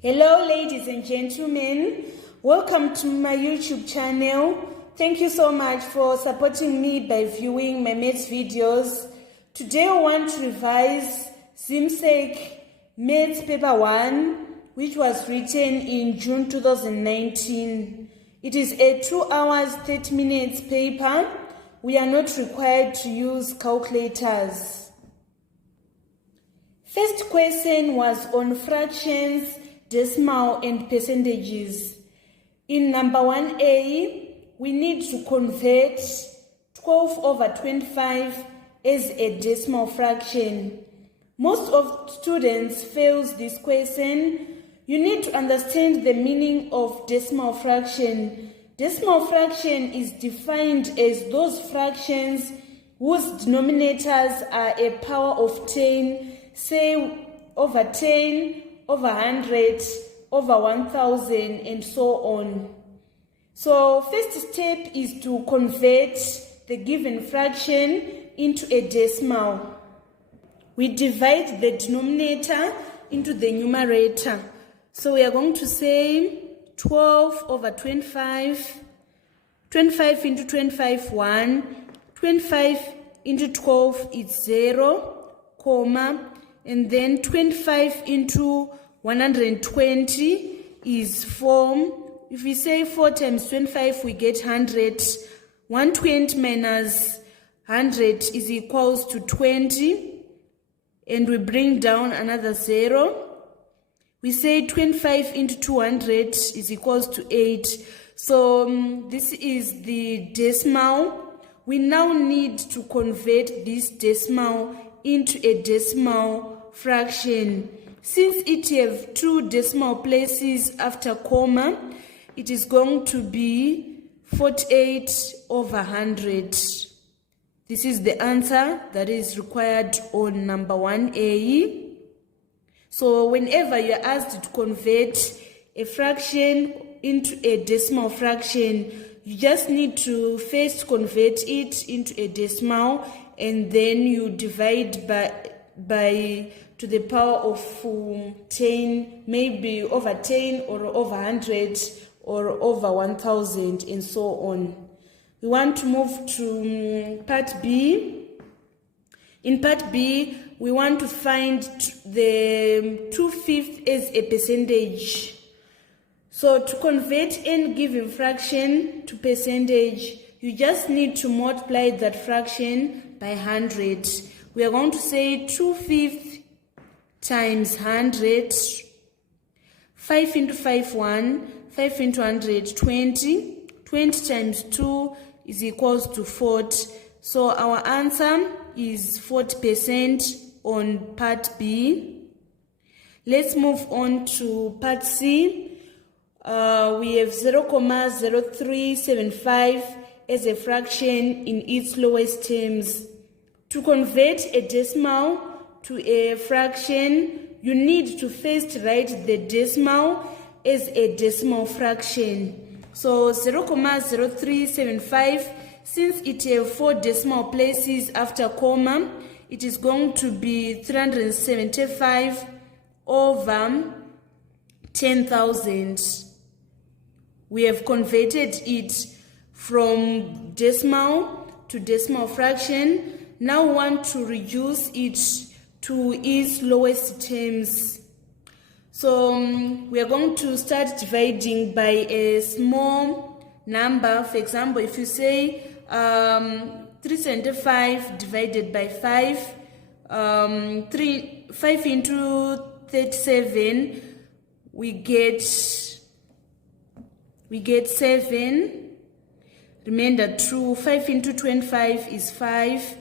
Hello ladies and gentlemen, welcome to my YouTube channel. Thank you so much for supporting me by viewing my maths videos. Today I want to revise ZIMSEC Maths Paper 1, which was written in June 2019. It is a 2 hours 30 minutes paper. We are not required to use calculators. First question was on fractions, decimal and percentages. In number 1a, we need to convert 12 over 25 as a decimal fraction. Most of students fails this question. You need to understand the meaning of decimal fraction. Decimal fraction is defined as those fractions whose denominators are a power of 10, say over 10, over 100, over 1000, and so on. So first step is to convert the given fraction into a decimal. We divide the denominator into the numerator. So we are going to say 12 over 25, 25 into 25, 1, 25 into 12 is 0, comma, and then 25 into 120 is 4. If we say 4 times 25, we get 100. 120 minus 100 is equals to 20. And we bring down another 0. We say 25 into 200 is equals to 8. So this is the decimal. We now need to convert this decimal into a decimal fraction. Since it have 2 decimal places after comma, it is going to be 48 over 100. This is the answer that is required on number 1a. So whenever you are asked to convert a fraction into a decimal fraction, you just need to first convert it into a decimal, and then you divide by to the power of 10, maybe over 10 or over 100 or over 1000 and so on. We want to move to part B. In part B, we want to find the 2/5 as a percentage. So to convert any given fraction to percentage, you just need to multiply that fraction by 100. We are going to say 2/5 times 100. 5 into 5, 1. 5 into 100, 20. 20 times 2 is equals to 40. So our answer is 40% on part B. Let's move on to part C. We have 0,0375 as a fraction in its lowest terms. To convert a decimal to a fraction, you need to first write the decimal as a decimal fraction. So 0,0375, since it has 4 decimal places after comma, it is going to be 375 over 10,000. We have converted it from decimal to decimal fraction. Now we want to reduce it to its lowest terms. So we are going to start dividing by a small number. For example, if you say 375 divided by 5, 5 into 37, we get 7. Remainder true. 5 into 25 is 5.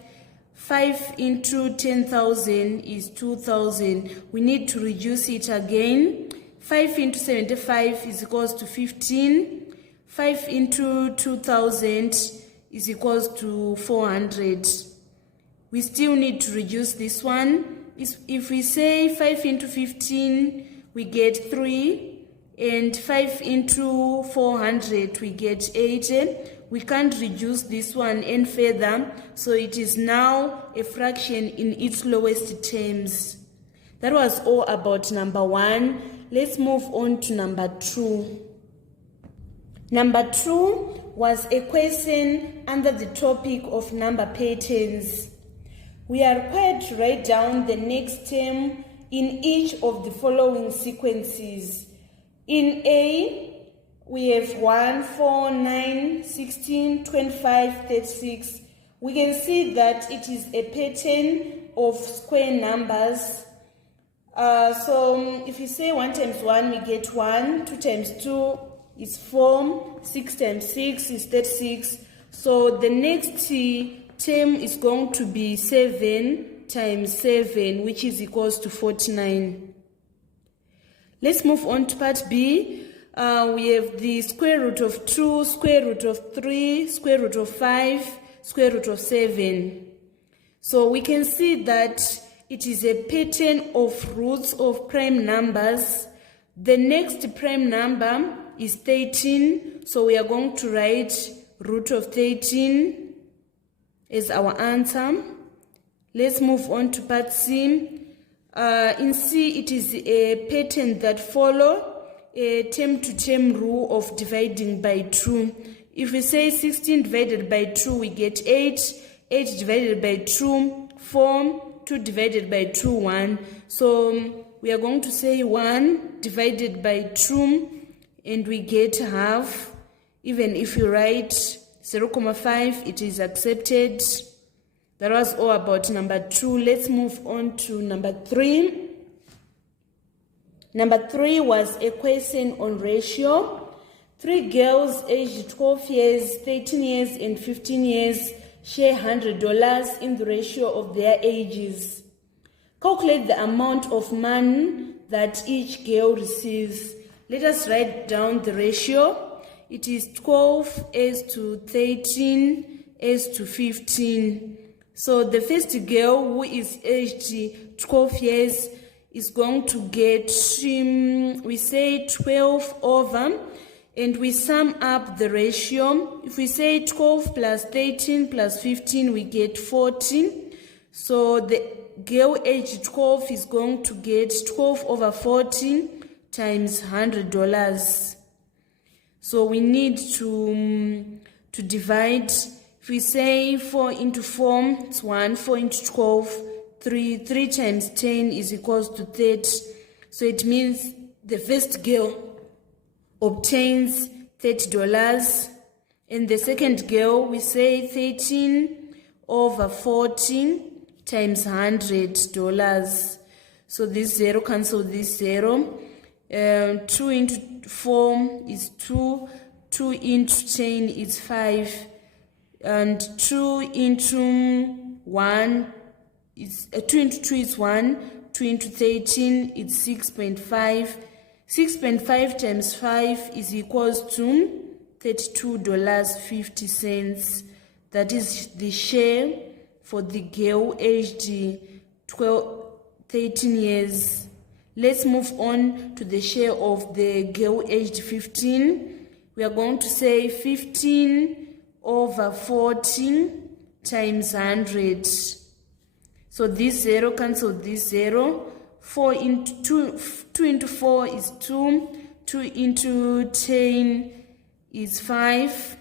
5 into 10,000 is 2,000. We need to reduce it again. 5 into 75 is equals to 15. 5 into 2,000 is equals to 400. We still need to reduce this one. If we say 5 into 15, we get 3. And 5 into 400, we get 80. We can't reduce this one any further, so it is now a fraction in its lowest terms. That was all about number 1. let's move on to number 2. Number 2 was a question under the topic of number patterns. We are required to write down the next term in each of the following sequences. In A, we have 1, 4, 9, 16, 25, 36. We can see that it is a pattern of square numbers. So if you say 1 times 1, we get 1, 2 times 2 is 4, 6 times 6 is 36. So the next term is going to be 7 times 7, which is equals to 49. Let's move on to part B. We have the square root of 2, square root of 3, square root of 5, square root of 7. So we can see that it is a pattern of roots of prime numbers. The next prime number is 13, so we are going to write root of 13 as our answer. Let's move on to part C. In C, it is a pattern that follow a term-to-term rule of dividing by 2. If we say 16 divided by 2, we get 8. 8 divided by 2, 4. 2 divided by 2, 1. So we are going to say 1 divided by 2, and we get half. Even if you write 0.5, it is accepted. That was all about number 2. Let's move on to number 3. Number 3 was a question on ratio. 3 girls aged 12 years, 13 years, and 15 years share $100 in the ratio of their ages. Calculate the amount of money that each girl receives. Let us write down the ratio. It is 12 as to 13 as to 15. So the first girl who is aged 12 years is going to get, we say 12 over, and we sum up the ratio. If we say 12 plus 13 plus 15, we get 14. So the girl aged 12 is going to get 12 over 14 times $100. So we need to divide. If we say 4 into 4, it's 1. 4 into 12, 3. 3 times 10 is equals to 30. So it means the first girl obtains $30. And the second girl, we say 13 over 14 times $100. So this 0 cancel this 0. 2 into 4 is 2. 2 into 10 is 5. And 2 into 1 is 2 into 2 is 1. 2 into 13 is 6.5. 6.5 times 5 is equals to $32.50. That is the share for the girl aged 13 years. Let's move on to the share of the girl aged 15. We are going to say 15 over 14 times 100. So this 0 cancel this 0. 4 into 2 into 4 is 2. 2 into 10 is 5.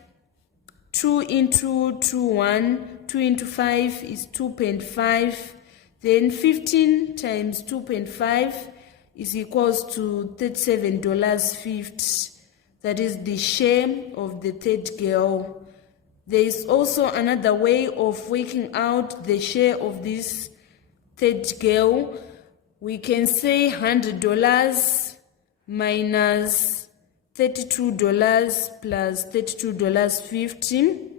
2 into 2, 1. 2 into 5 is 2.5. Then 15 times 2.5 is equals to $37.50. That is the share of the third girl. There is also another way of working out the share of this third girl. We can say $100 minus $32 plus $32.50.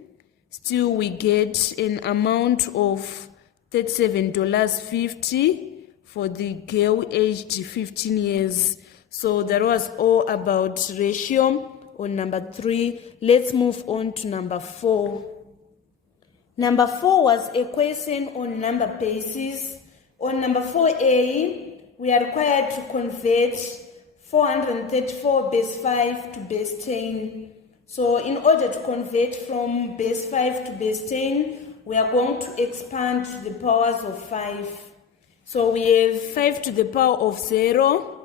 Still we get an amount of $37.50 for the girl aged 15 years. So that was all about ratio on number 3. Let's move on to number 4. Number 4 was a question on number bases. On number 4a, we are required to convert 434 base 5 to base 10. So in order to convert from base 5 to base 10, we are going to expand to the powers of 5. So we have 5 to the power of 0,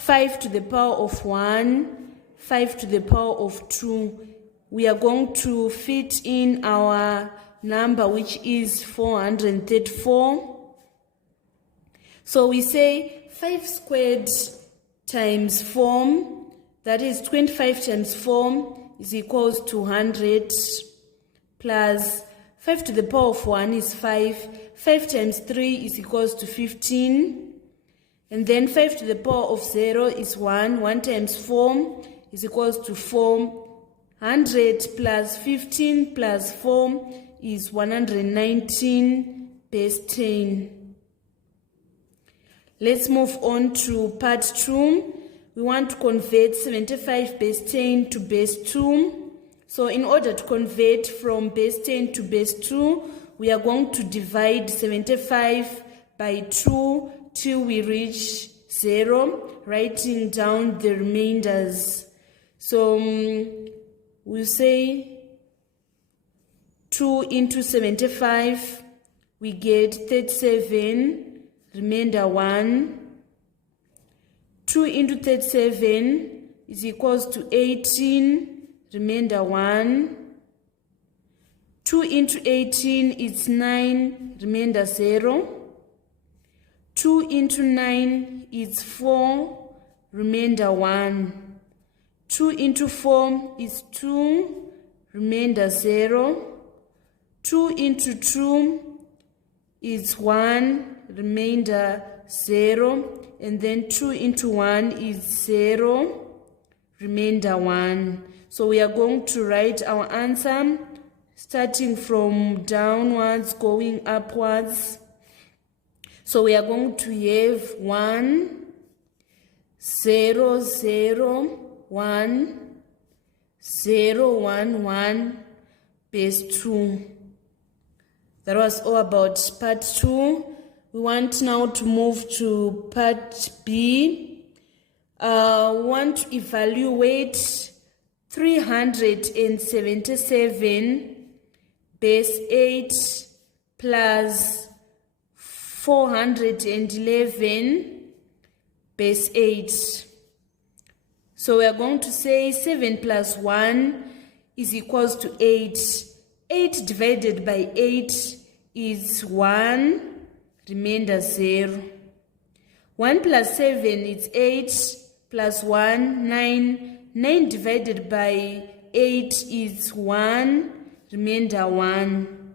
5 to the power of 1, 5 to the power of 2. We are going to fit in our number, which is 434. So we say 5 squared times 4, that is 25 times 4 is equals to 100, plus 5 to the power of 1 is 5. 5 times 3 is equals to 15. And then 5 to the power of 0 is 1. 1 times 4 is equals to 4. 100 plus 15 plus 4 is 119 base 10. Let's move on to part 2. We want to convert 75 base 10 to base 2. So in order to convert from base 10 to base 2, we are going to divide 75 by 2 till we reach 0, writing down the remainders. So we'll say 2 into 75, we get 37, remainder 1. 2 into 37 is equals to 18, remainder 1. 2 into 18 is 9, remainder 0. 2 into 9 is 4, remainder 1. 2 into 4 is 2, remainder 0. 2 into 2 is 1, remainder 0. And then 2 into 1 is 0, remainder 1. So we are going to write our answer starting from downwards, going upwards. So we are going to have 1, 0, 0, 1, 0, 1, 1, base 2. That was all about part 2. We want now to move to part B. We want to evaluate 377 base 8 plus 411 base 8. So we are going to say 7 plus 1 is equals to 8. 8 divided by 8 is 1, remainder 0. 1 plus 7 is 8, plus 1, 9. 9 divided by 8 is 1, remainder 1.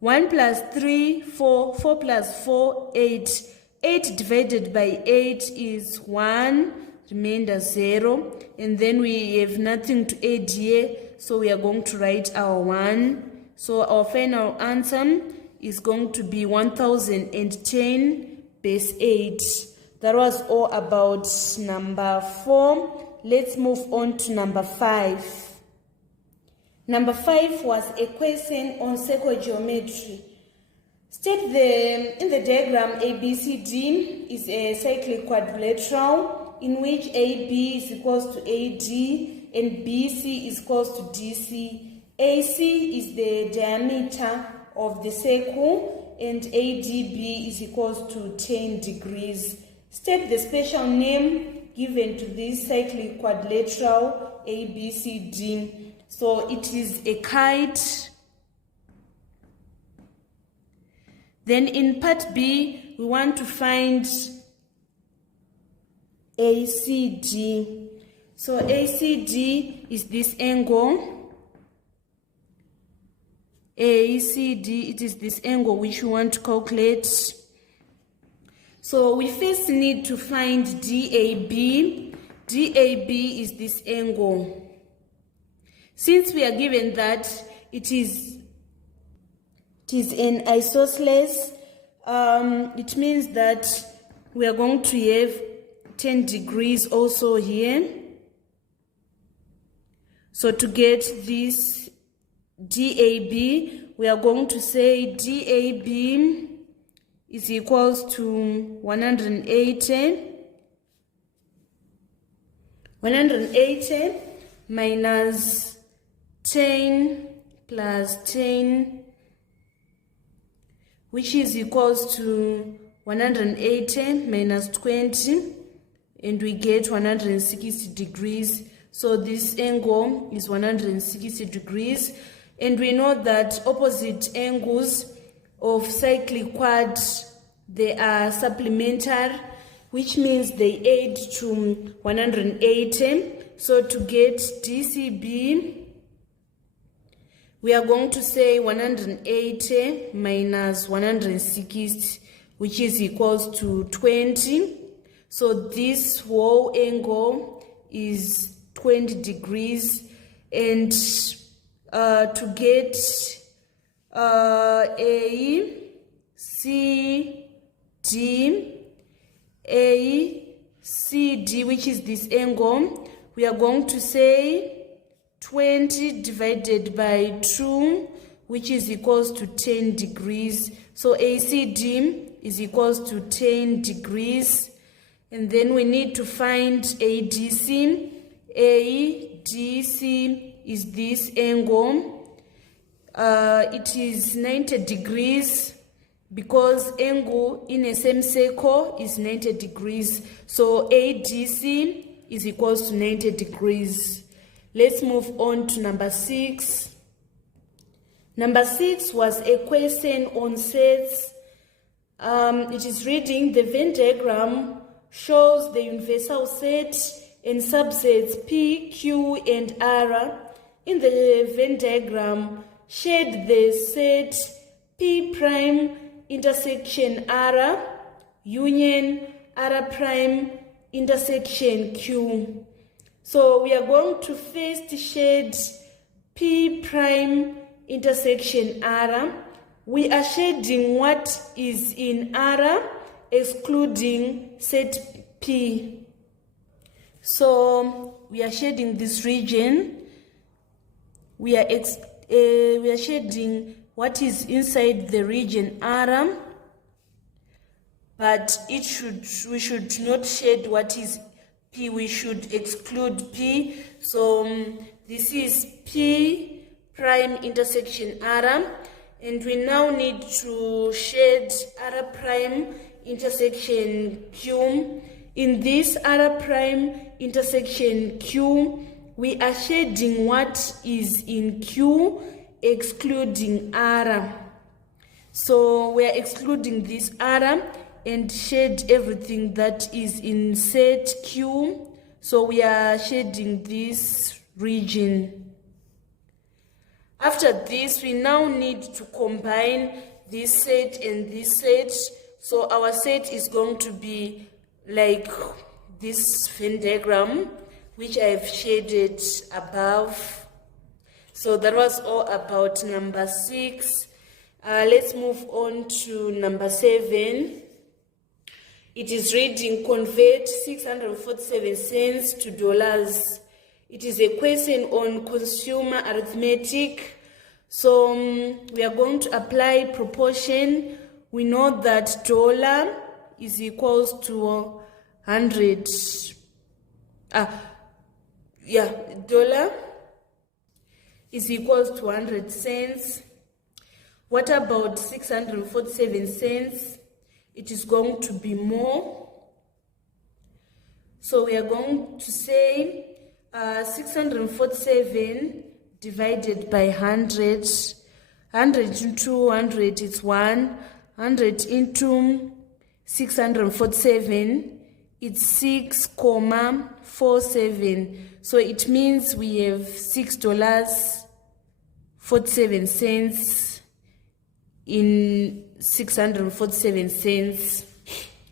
1 plus 3, 4. 4 plus 4, 8. 8 divided by 8 is 1, remainder 0. And then we have nothing to add here, so we are going to write our 1. So our final answer is going to be 1010 base 8. That was all about number 4. Let's move on to number 5. Number 5 was a question on circle geometry. State in the diagram ABCD is a cyclic quadrilateral in which AB is equals to AD and BC is equals to DC. AC is the diameter of the circle and ADB is equals to 10 degrees. State the special name given to this cyclic quadrilateral ABCD. So it is a kite. Then in part B, we want to find ACD. So ACD is this angle. ACD, it is this angle which we want to calculate. So we first need to find DAB. DAB is this angle. Since we are given that it is an isosceles, it means that we are going to have 10 degrees also here. So to get this DAB, we are going to say DAB is equals to 180 minus 10 plus 10, which is equals to 180 minus 20, and we get 160 degrees. So this angle is 160 degrees. And we know that opposite angles of cyclic quad, they are supplementary, which means they add to 180. So to get DCB, we are going to say 180 minus 160, which is equals to 20. So this whole angle is 20 degrees. And to get A, C, D, A, C, D, which is this angle, we are going to say 20 divided by 2, which is equals to 10 degrees. So ACD is equals to 10 degrees. And then we need to find ADC. ADC is this angle. It is 90 degrees because angle in a same circle is 90 degrees. So ADC is equals to 90 degrees. Let's move on to number 6. Number 6 was a question on sets. It is reading: the Venn diagram shows the universal set and subsets P, Q, and R. In the Venn diagram, shade the set P prime intersection R union R prime intersection Q. So we are going to first shade P prime intersection R. We are shading what is in R, excluding set P. So we are shading this region. We are shading what is inside the region R, but we should not shade what is P. We should exclude P. So this is P prime intersection R, and we now need to shade R prime intersection Q. In this R prime intersection Q, we are shading what is in Q, excluding R. So we are excluding this R and shade everything that is in set Q. So we are shading this region. After this, we now need to combine this set and this set. So our set is going to be like this Venn diagram, which I've shaded above. So that was all about number 6. Let's move on to number 7. It is reading: convert 647 cents to dollars. It is a question on consumer arithmetic. So we are going to apply proportion. We know that dollar is equals to 100. Dollar is equals to 100 cents. What about 647 cents? It is going to be more. So we are going to say 647 divided by 100. 100 into 100 is 1. 100 into 647, it's 6.47. So it means we have $6.47 in 647 cents.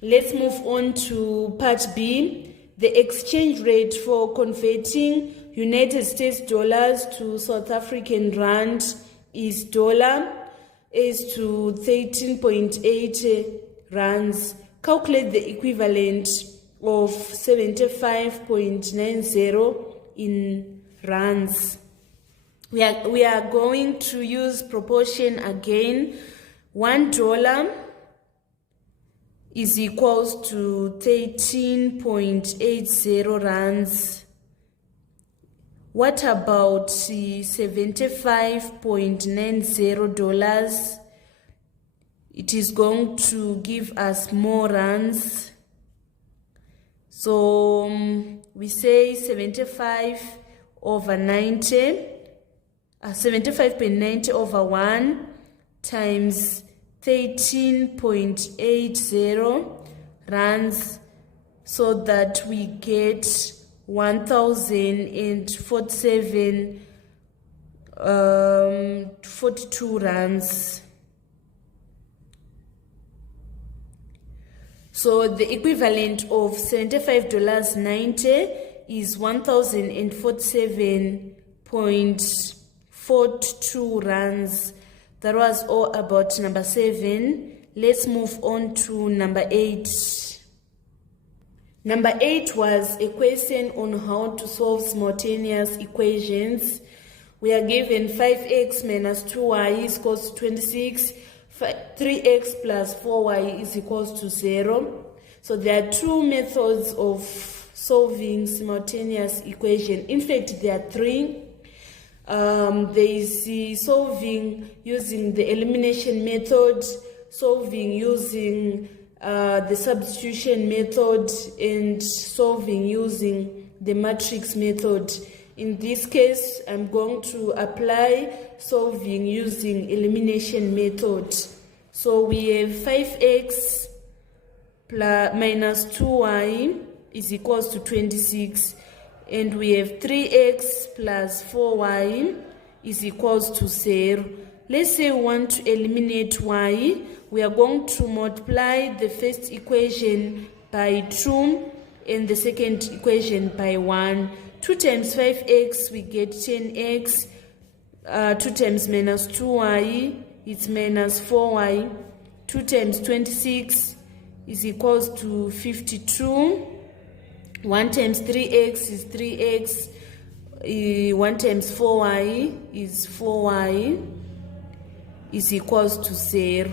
Let's move on to part B. The exchange rate for converting United States dollars to South African rand is dollar is to 13.8 rands. Calculate the equivalent of 75.90 in rands. We are going to use proportion again. $1 is equals to 13.80 rands. What about $75.90? It is going to give us more rands. So we say 75 over 90, 75.90 over 1 times 13.80 rands, so that we get 1,047 42 rands. So the equivalent of $75.90 is 1,047.42 rands. That was all about number 7. Let's move on to number 8. Number 8 was a question on how to solve simultaneous equations. We are given 5x minus 2y is equals to 26, 3x plus 4y is equals to 0. So there are two methods of solving simultaneous equation. In fact, there are three. There is solving using the elimination method, solving using the substitution method, and solving using the matrix method. In this case, I'm going to apply solving using elimination method. So we have 5x minus 2y is equals to 26, and we have 3x plus 4y is equals to 0. Let's say we want to eliminate y. We are going to multiply the first equation by 2 and the second equation by 1. 2 times 5x, we get 10x. 2 times minus 2y, it's minus 4y. 2 times 26 is equals to 52. 1 times 3x is 3x. 1 times 4y is 4y is equals to 0.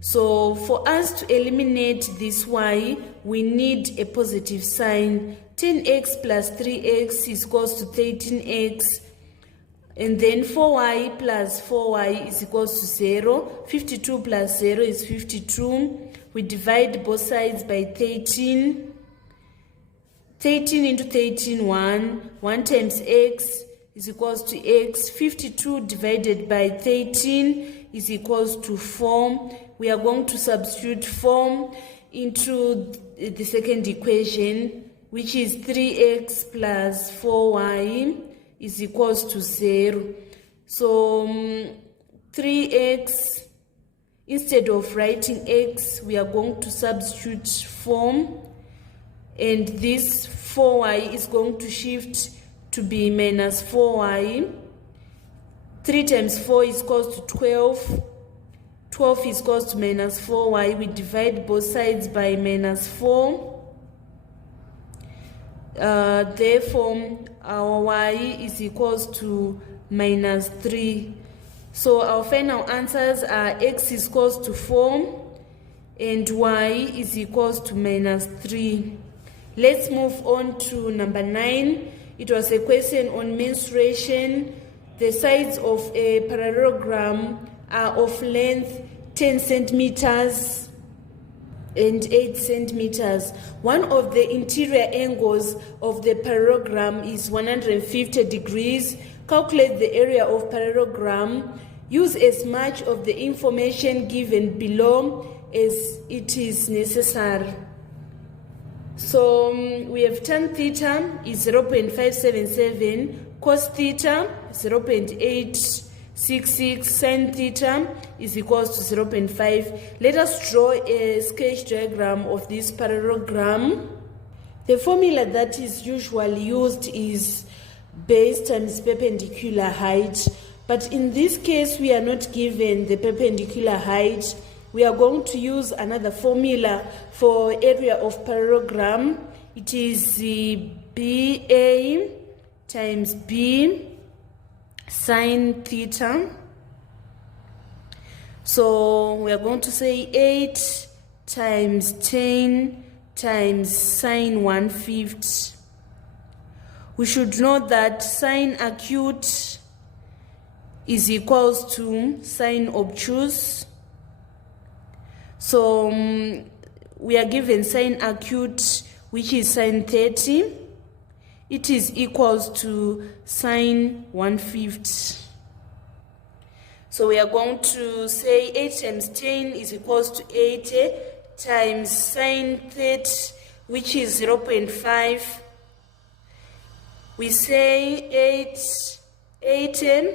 So for us to eliminate this y, we need a positive sign. 10x plus 3x is equals to 13x, and then 4y plus 4y is equals to 0. 52 plus 0 is 52. We divide both sides by 13. 13 into 13, 1. 1 times x is equals to x. 52 divided by 13 is equals to 4. We are going to substitute 4 into the second equation, which is 3x plus 4y is equals to 0. So 3x, instead of writing x, we are going to substitute 4, and this 4y is going to shift to be minus 4y. 3 times 4 is equals to 12. 12 is equals to minus 4y. We divide both sides by minus 4. Therefore, our y is equals to minus 3. So our final answers are x is equals to 4 and y is equals to minus 3. Let's move on to number 9. It was a question on mensuration. The sides of a parallelogram are of length 10 centimeters and 8 centimeters. One of the interior angles of the parallelogram is 150 degrees. Calculate the area of parallelogram. Use as much of the information given below as it is necessary. So we have tan theta is 0.577, cos theta 0.866, sin theta is equals to 0.5. Let us draw a sketch diagram of this parallelogram. The formula that is usually used is base times perpendicular height, but in this case we are not given the perpendicular height. We are going to use another formula for area of parallelogram. It is BA times B sine theta. So we are going to say 8 times 10 times sine 1/5. We should know that sine acute is equals to sine obtuse. So we are given sine acute which is sine 30. It is equals to sine 1/5. So we are going to say 8 times 10 is equals to 80 times sine 30, which is 0.5. We say 80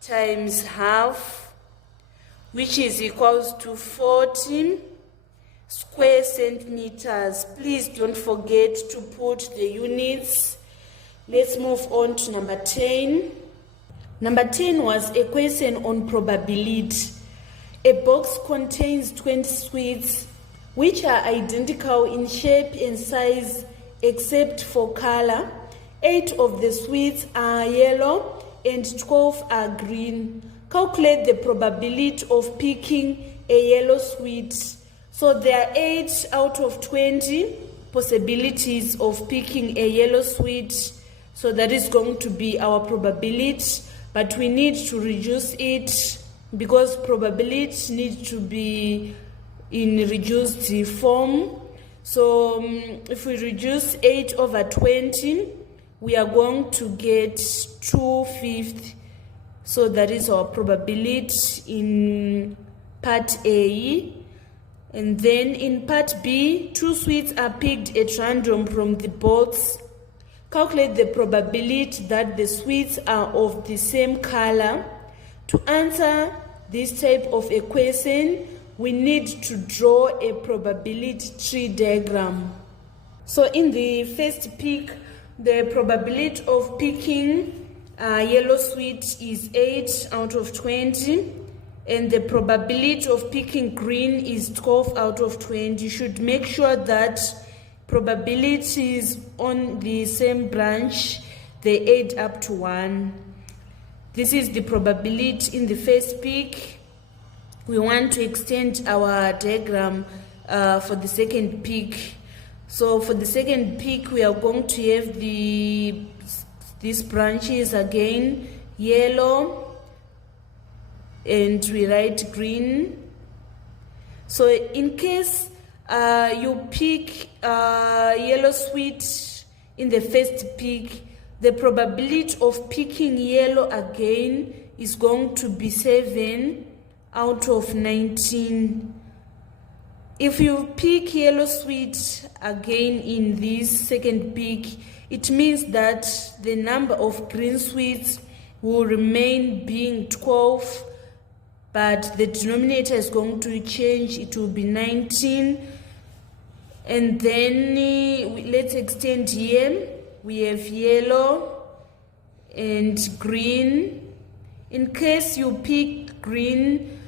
times half, which is equals to 14 square centimeters. Please don't forget to put the units. Let's move on to number 10. Number 10 was a question on probability. A box contains 20 sweets which are identical in shape and size except for color. 8 of the sweets are yellow and 12 are green. Calculate the probability of picking a yellow sweet. So there are 8 out of 20 possibilities of picking a yellow sweet. So that is going to be our probability, but we need to reduce it because probability needs to be in reduced form. So if we reduce 8 over 20, we are going to get 2/5. So that is our probability in part A. And then in part B, 2 sweets are picked at random from the box. Calculate the probability that the sweets are of the same color. To answer this type of a question, we need to draw a probability tree diagram. So in the first pick, the probability of picking yellow sweet is 8 out of 20, and the probability of picking green is 12 out of 20. You should make sure that probabilities on the same branch, they add up to 1. This is the probability in the first peak. We want to extend our diagram for the second peak. So for the second peak, we are going to have these branches again, yellow, and we write green. So in case you pick yellow sweet in the first pick, the probability of picking yellow again is going to be 7 out of 19. If you pick yellow sweet again in this second pick, it means that the number of green sweets will remain being 12, but the denominator is going to change. It will be 19. And then let's extend here. We have yellow and green. In case you pick green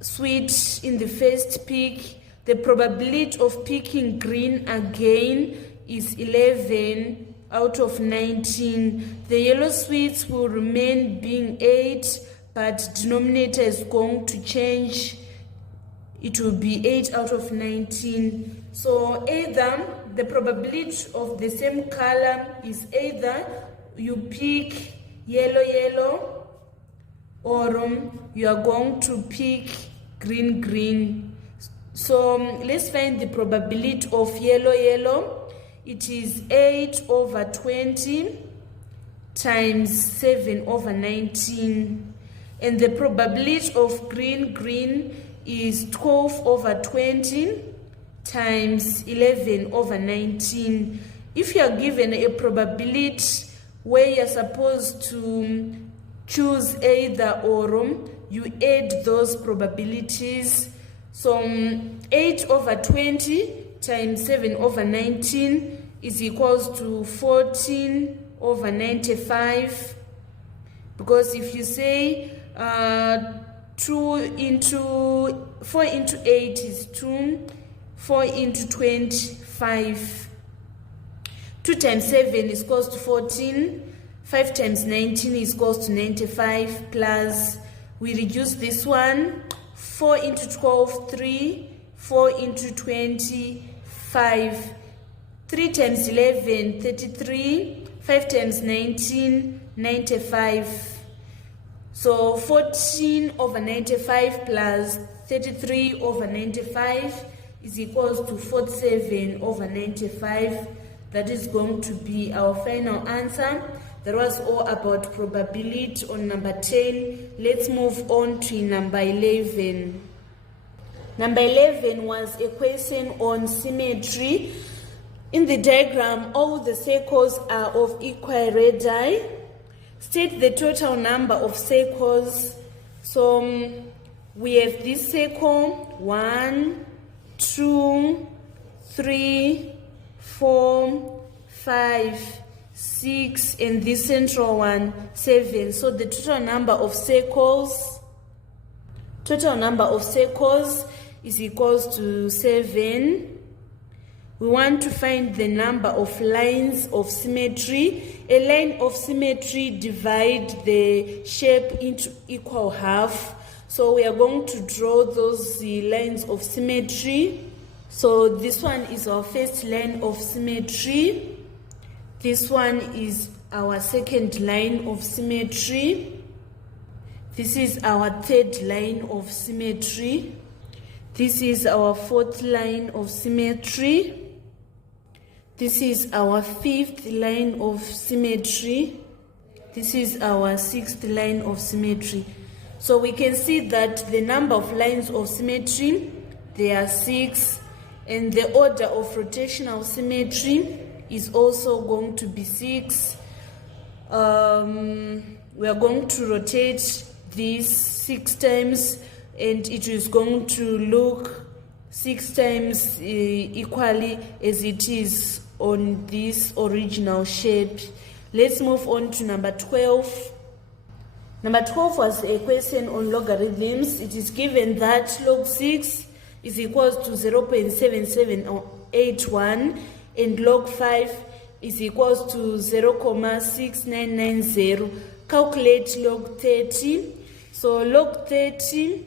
sweet in the first pick, the probability of picking green again is 11 out of 19. The yellow sweets will remain being 8, but denominator is going to change. It will be 8 out of 19. So either the probability of the same color is either you pick yellow, or you are going to pick green. So let's find the probability of yellow. It is 8 over 20 times 7 over 19. And the probability of green is 12 over 20 times 11 over 19. If you are given a probability where you're supposed to choose either or, you add those probabilities. So 8 over 20 times 7 over 19 is equals to 14 over 95. Because if you say 4 into 8 is 2, 4 into 25. 2 times 7 is equals to 14. 5 times 19 is equals to 95, plus we reduce this one. 4 into 12, 3. 4 into 20, 5. 3 times 11, 33. 5 times 19, 95. So 14 over 95 plus 33 over 95 is equals to 47 over 95. That is going to be our final answer. That was all about probability on number 10. Let's move on to number 11. Number 11 was a question on symmetry. In the diagram, all the circles are of equal radii. State the total number of circles. So we have this circle, 1, 2, 3, 4, 5, 6, and this central one, 7. So the total number of circles is equals to 7. We want to find the number of lines of symmetry. A line of symmetry divides the shape into equal half. So we are going to draw those lines of symmetry. So this one is our first line of symmetry. This one is our second line of symmetry. This is our third line of symmetry. This is our fourth line of symmetry. This is our fifth line of symmetry. This is our sixth line of symmetry. So we can see that the number of lines of symmetry, there are 6, and the order of rotational symmetry is also going to be 6. We are going to rotate this 6 times, and it is going to look 6 times equally as it is on this original shape. Let's move on to number 12. Number 12 was a question on logarithms. It is given that log 6 is equals to 0.7781 and log 5 is equals to 0.6990. Calculate log 30. So log 30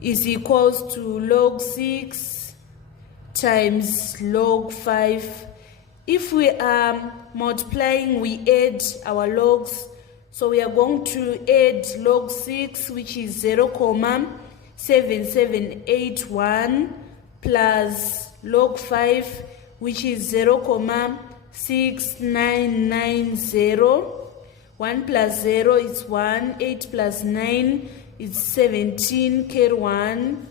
is equals to log 6 times log 5. If we are multiplying, we add our logs. So we are going to add log 6, which is 0.7781, plus log 5, which is 0.6990. 1 plus 0 is 1. 8 plus 9 is 17. Carry 1.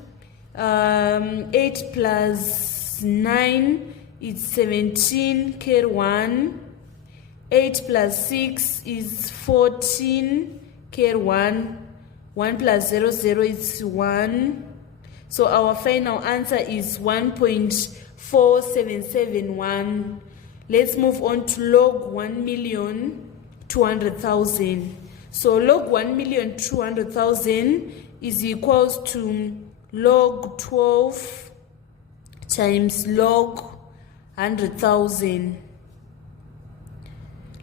8 plus 9 is 17. Carry 1. 8 plus 6 is 14. Carry 1. 1 plus 0, 0 is 1. So our final answer is 1.4771. Let's move on to log 1,200,000. So log 1,200,000 is equals to log 12 times log 100,000.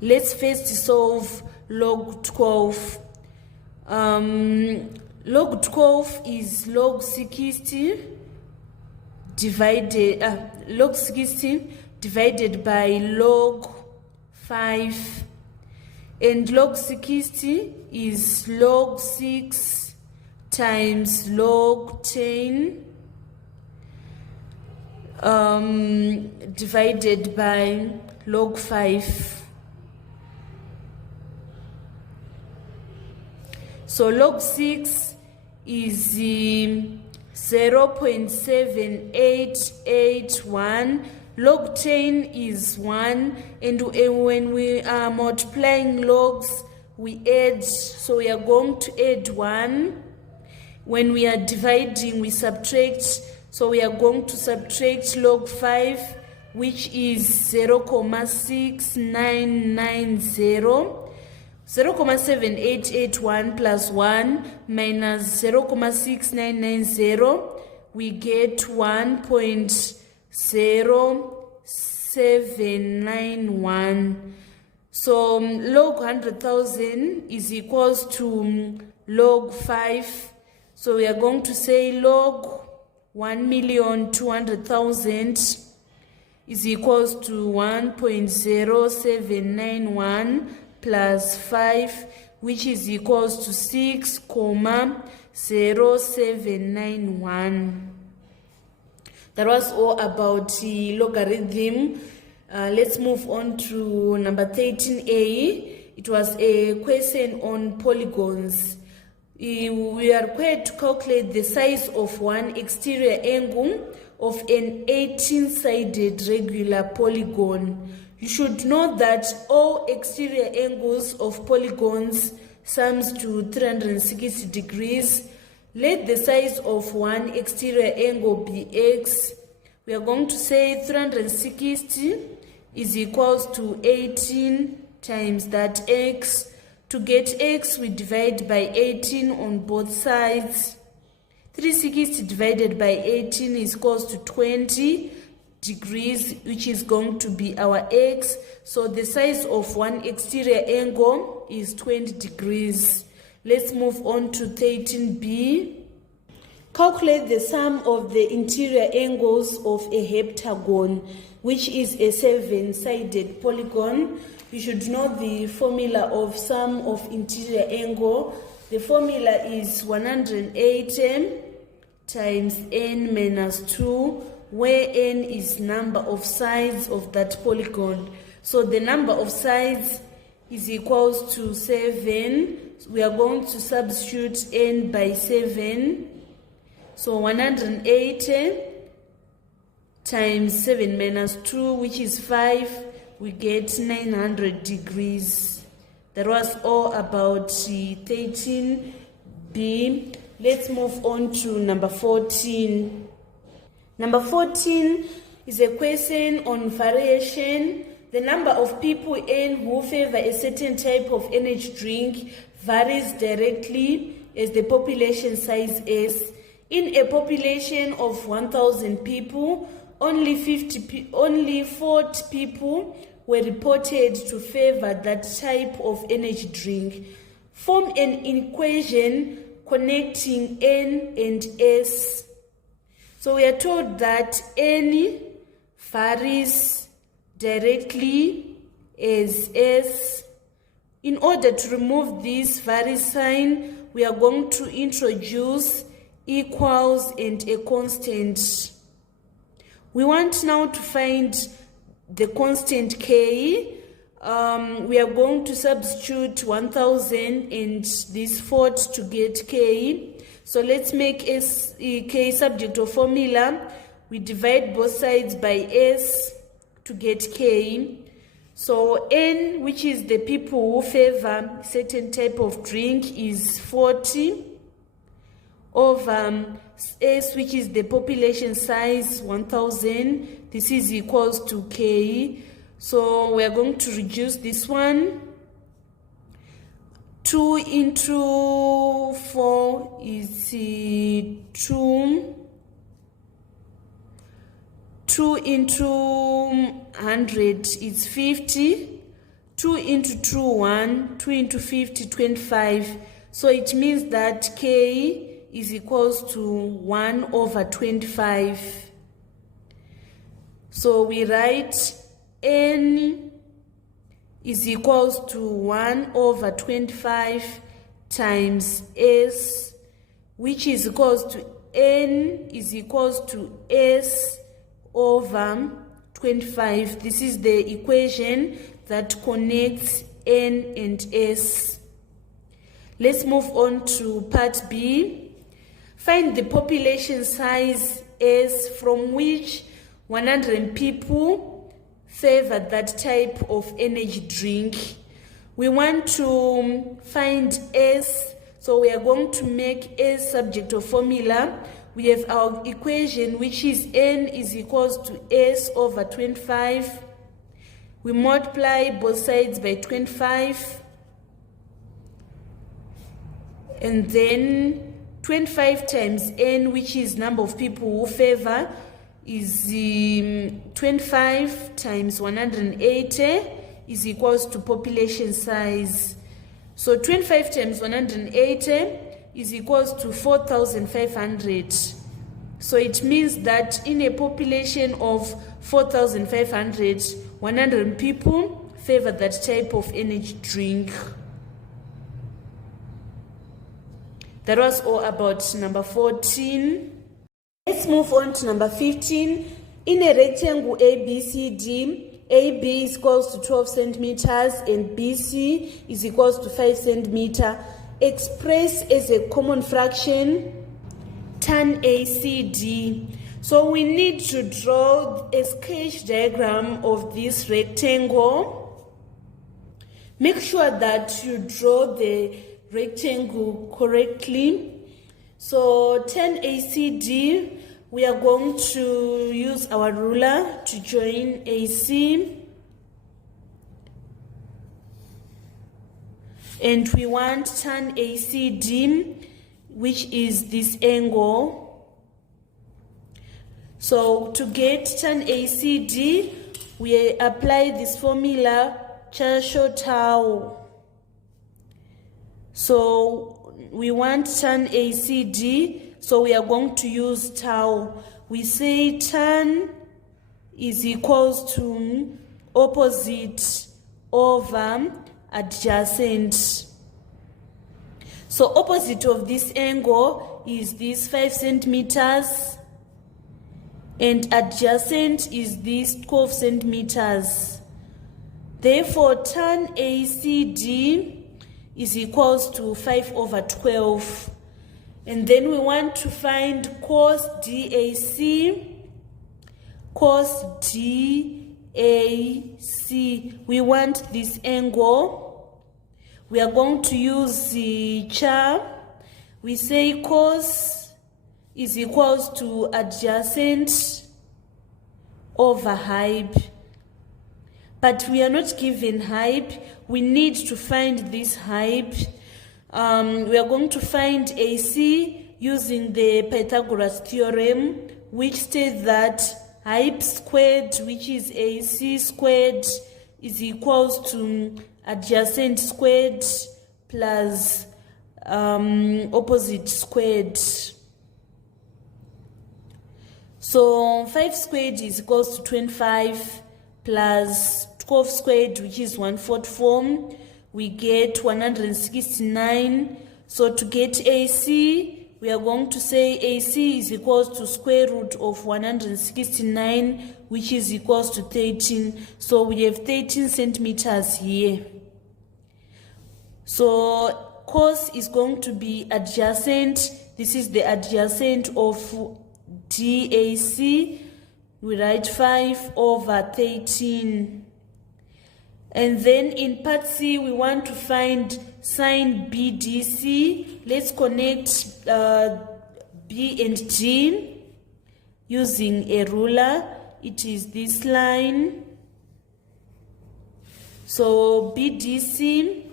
Let's first solve log 12. Log 12 is log 60 divided by log 5, and log 60 is log 6 times log 10 divided by log 5. So log 6 is 0.7881. Log 10 is 1. And when we are multiplying logs, we add. So we are going to add 1. When we are dividing, we subtract. So we are going to subtract log 5, which is 0.6990. 0.7881 plus 1 minus 0.6990, we get 1.0791. So log 100,000 is equals to log 5. So we are going to say log 1,200,000 is equals to 1.0791 plus 5, which is equals to 6.0791. That was all about the logarithm. Let's move on to number 13a. It was a question on polygons. We are required to calculate the size of one exterior angle of an 18-sided regular polygon. You should note that all exterior angles of polygons sums to 360 degrees. Let the size of one exterior angle be x. We are going to say 360 is equals to 18 times that x. To get x, we divide by 18 on both sides. 360 divided by 18 is equals to 20 degrees, which is going to be our x. So the size of one exterior angle is 20 degrees. Let's move on to 13b. Calculate the sum of the interior angles of a heptagon, which is a 7-sided polygon. You should know the formula of sum of interior angle. The formula is 180 times n minus 2, where n is number of sides of that polygon. So the number of sides is equals to 7. We are going to substitute n by 7. So 180 times 7 minus 2, which is 5, we get 900 degrees. That was all about 13b. Let's move on to number 14. Number 14 is a question on variation. The number of people n who favor a certain type of energy drink varies directly as the population size is. In a population of 1,000 people, only 40 people were reported to favor that type of energy drink. Form an equation connecting n and s. So we are told that n varies directly as s. In order to remove this vary sign, we are going to introduce equals and a constant. We want now to find the constant k. We are going to substitute 1,000 and this 40 to get k. So let's make s k subject of formula. We divide both sides by s to get k. So n, which is the people who favor certain type of drink, is 40 over s, which is the population size, 1,000. This is equals to k. So we are going to reduce this one. 2 into 4 is 2. 2 into 100 is 50. 2 into 2, 1. 2 into 50, 25. So it means that k is equals to 1 over 25. So we write n is equals to 1 over 25 times s, which is equals to n is equals to s over 25. This is the equation that connects n and s. Let's move on to part B. Find the population size s from which 100 people favor that type of energy drink. We want to find s, so we are going to make s subject of formula. We have our equation, which is n is equals to s over 25. We multiply both sides by 25. And then 25 times n, which is number of people who favor, is 25 times 180 is equals to population size. So 25 times 180 is equals to 4,500. So it means that in a population of 4,500, 100 people favor that type of energy drink. That was all about number 14. Let's move on to number 15. In a rectangle ABCD, AB is equals to 12 centimeters and BC is equals to 5 centimeters. Express as a common fraction tan ACD. So we need to draw a sketch diagram of this rectangle. Make sure that you draw the rectangle correctly. So tan ACD, we are going to use our ruler to join AC. And we want tan ACD, which is this angle. So to get tan ACD, we apply this formula, Chasho tau. So we want tan ACD, so we are going to use tau. We say tan is equals to opposite over adjacent. So opposite of this angle is this 5 centimeters and adjacent is this 12 centimeters. Therefore, tan ACD is equals to 5 over 12. And then we want to find cos DAC. Cos DAC. We want this angle. We are going to use the char. We say cos is equals to adjacent over height. But we are not given height. We need to find this height. We are going to find AC using the Pythagoras theorem, which states that height squared, which is AC squared, is equals to adjacent squared plus opposite squared. So 5 squared is equals to 25 plus 12 squared, which is 144. We get 169. So to get AC, we are going to say AC is equals to square root of 169, which is equals to 13. So we have 13 centimeters here. So cos is going to be adjacent. This is the adjacent of DAC. We write 5 over 13. And then in part C, we want to find sine BDC. Let's connect B and D using a ruler. It is this line. So BDC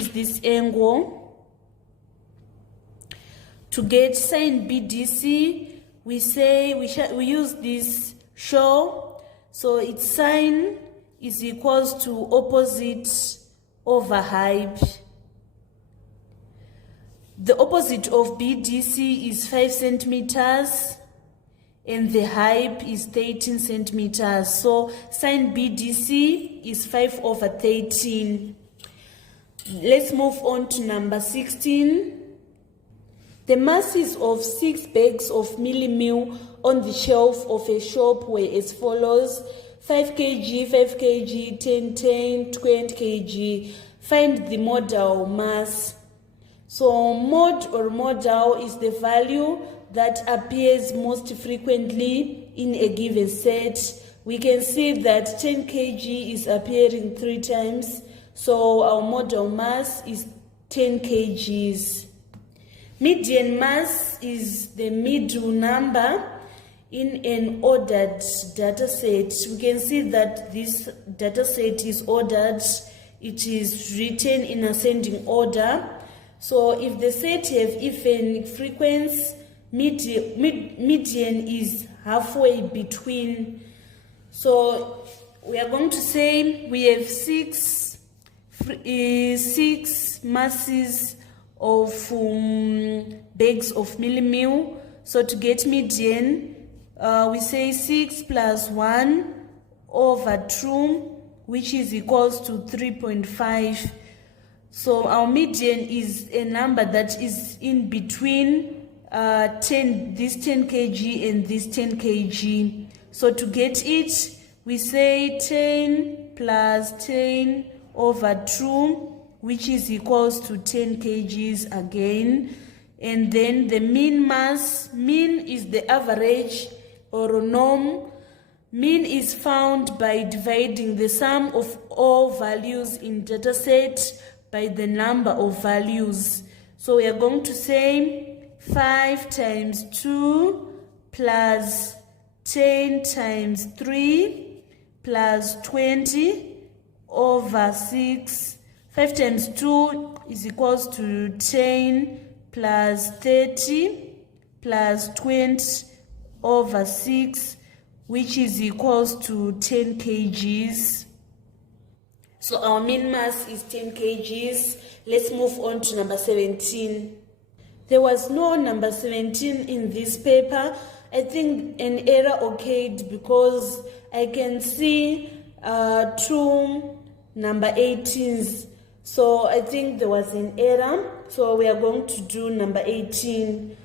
is this angle. To get sine BDC, we say we use this show. So its sine is equals to opposite over height. The opposite of BDC is 5 centimeters and the height is 13 centimeters. So sine BDC is 5 over 13. Let's move on to number 16. The masses of 6 bags of meal on the shelf of a shop were as follows: 5 kg, 5 kg, 10, 10, 20 kg. Find the modal mass. So mod or modal is the value that appears most frequently in a given set. We can see that 10 kg is appearing 3 times. So our modal mass is 10 kgs. Median mass is the middle number in an ordered data set. We can see that this data set is ordered. It is written in ascending order. So if the set have even frequency, median is halfway between. So we are going to say we have six masses of bags of meal. So to get median, we say 6 plus 1 over 2, which is equals to 3.5. So our median is a number that is in between this 10 kg and this 10 kg. So to get it, we say 10 plus 10 over 2, which is equals to 10 kgs again. And then the mean mass, mean is the average or norm. Mean is found by dividing the sum of all values in data set by the number of values. So we are going to say 5 times 2 plus 10 times 3 plus 20 over 6. 5 times 2 is equals to 10 plus 30 plus 20 over 6, which is equals to 10 kgs. So our mean mass is 10 kgs. Let's move on to number 17. There was no number 17 in this paper. I think an error occurred because I can see 2 number 18s. So I think there was an error. So we are going to do number 18.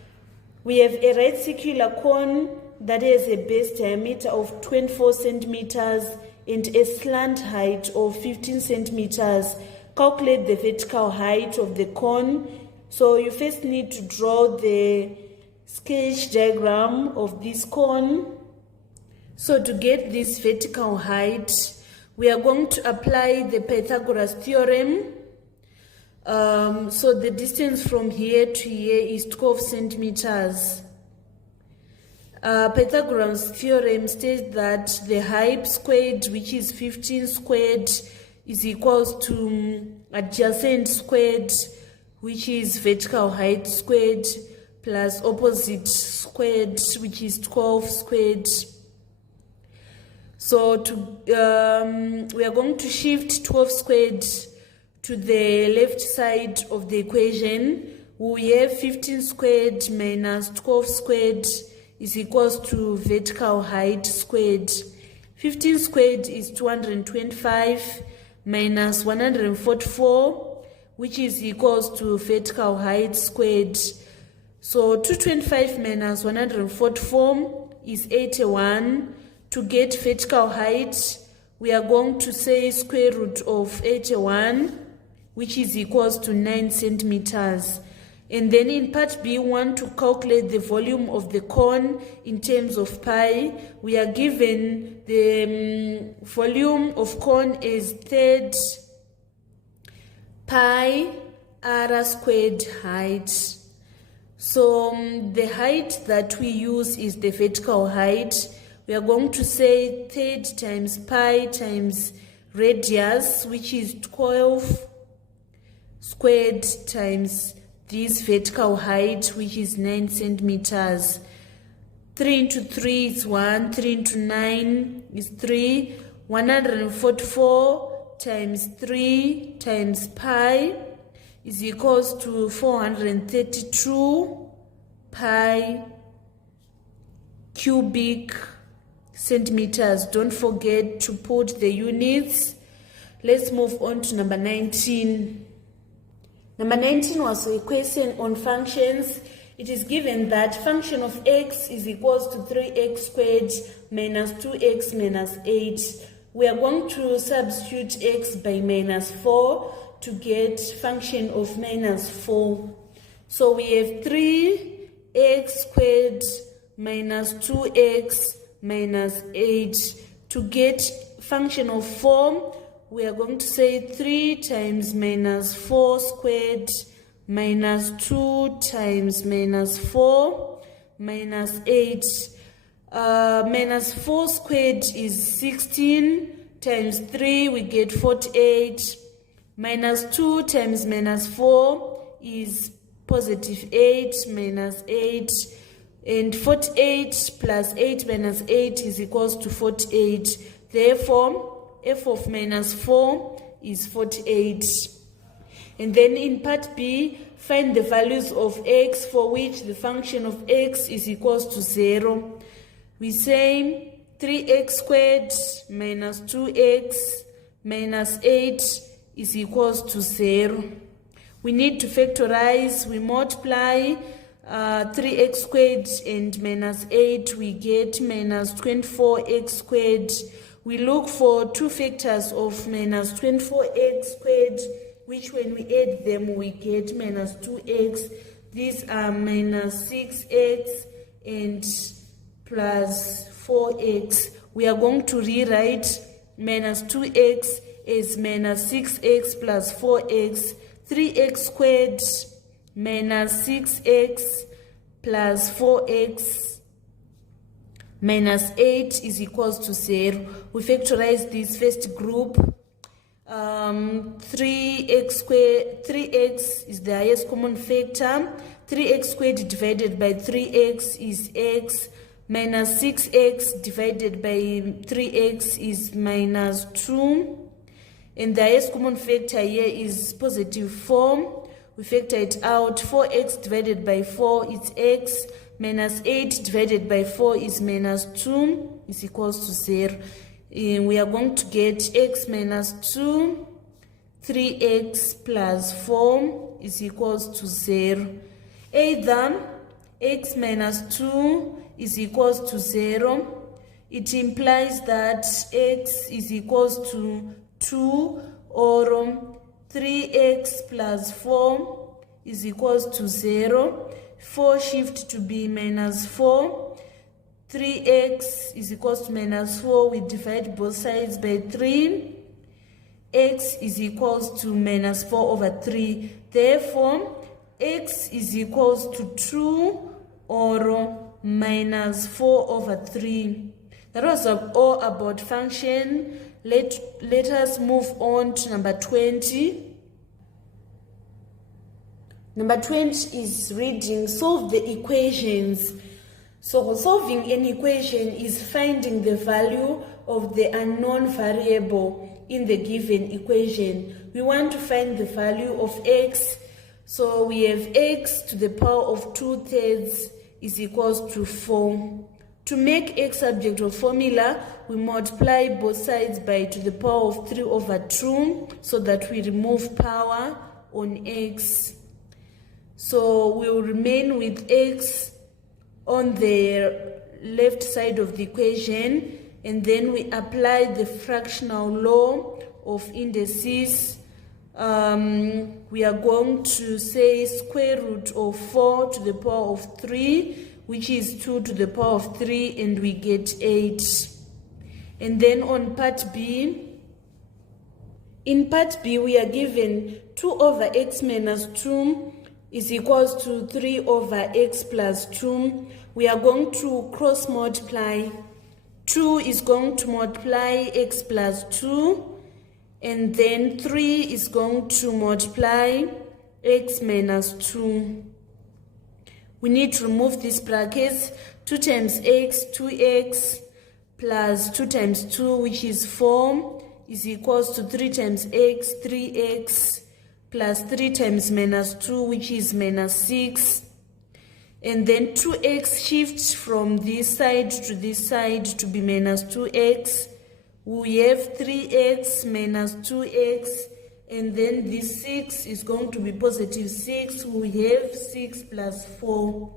We have a right circular cone that has a base diameter of 24 centimeters and a slant height of 15 centimeters. Calculate the vertical height of the cone. So you first need to draw the sketch diagram of this cone. So to get this vertical height, we are going to apply the Pythagoras theorem. So the distance from here to here is 12 centimeters. Pythagoras theorem states that the height squared, which is 15 squared, is equals to adjacent squared, which is vertical height squared, plus opposite squared, which is 12 squared. So we are going to shift 12 squared to the left side of the equation. We have 15 squared minus 12 squared is equals to vertical height squared. 15 squared is 225 minus 144, which is equals to vertical height squared. So 225 minus 144 is 81. To get vertical height, we are going to say square root of 81, which is equals to 9 centimeters. And then in part B, we want to calculate the volume of the cone in terms of pi. We are given the volume of cone is third pi r squared height. So the height that we use is the vertical height. We are going to say third times pi times radius, which is 12 squared times this vertical height, which is 9 centimeters. 3 into 3 is 1, 3 into 9 is 3, 144 times 3 times pi is equals to 432 pi cubic centimeters. Don't forget to put the units. Let's move on to number 19. Number 19 was a question on functions. It is given that function of x is equals to 3x squared minus 2x minus 8. We are going to substitute x by minus 4 to get function of minus 4. So we have 3x squared minus 2x minus 8. To get function of 4, we are going to say 3 times minus 4 squared minus 2 times minus 4 minus 8. Minus 4 squared is 16 times 3, we get 48. Minus 2 times minus 4 is positive 8 minus 8. And 48 plus 8 minus 8 is equals to 48. Therefore, f of minus 4 is 48. And then in part B, find the values of x for which the function of x is equals to 0. We say 3x squared minus 2x minus 8 is equals to 0. We need to factorize. We multiply 3x squared and minus 8, we get minus 24x squared. We look for two factors of minus 24x squared, which when we add them, we get minus 2x. These are minus 6x and plus 4x. We are going to rewrite minus 2x as minus 6x plus 4x. 3x squared minus 6x plus 4x minus 8 is equals to 0. We factorize this first group. 3x squared, 3x is the highest common factor. 3x squared divided by 3x is x. Minus 6x divided by 3x is minus 2. And the highest common factor here is positive 4. We factor it out. 4x divided by 4 is x. Minus 8 divided by 4 is minus 2 is equals to 0. We are going to get x minus 2. 3x plus 4 is equals to 0. Either x minus 2 is equals to 0. It implies that x is equals to 2, or 3x plus 4 is equals to 0. 4 shift to be minus 4. 3x is equals to minus 4. We divide both sides by 3. X is equals to minus 4 over 3. Therefore, x is equals to 2 or minus 4 over 3. That was all about function. Let us move on to number 20. Number 20 is reading, solve the equations. So solving an equation is finding the value of the unknown variable in the given equation. We want to find the value of x. So we have x to the power of 2/3 is equals to 4. To make x subject of formula, we multiply both sides by to the power of 3 over 2 so that we remove power on x. So we will remain with x on the left side of the equation, and then we apply the fractional law of indices. We are going to say square root of 4 to the power of 3, which is 2 to the power of 3, and we get 8. And then on part B, in part B we are given 2 over x minus 2 is equals to 3 over x plus 2. We are going to cross multiply. 2 is going to multiply x plus 2, and then 3 is going to multiply x minus 2. We need to remove these brackets. 2 times x, 2x, plus 2 times 2, which is 4, is equals to 3 times x, 3x, plus 3 times minus 2, which is minus 6. And then 2x shifts from this side to this side to be minus 2x. We have 3x minus 2x, and then this 6 is going to be positive 6. We have 6 plus 4.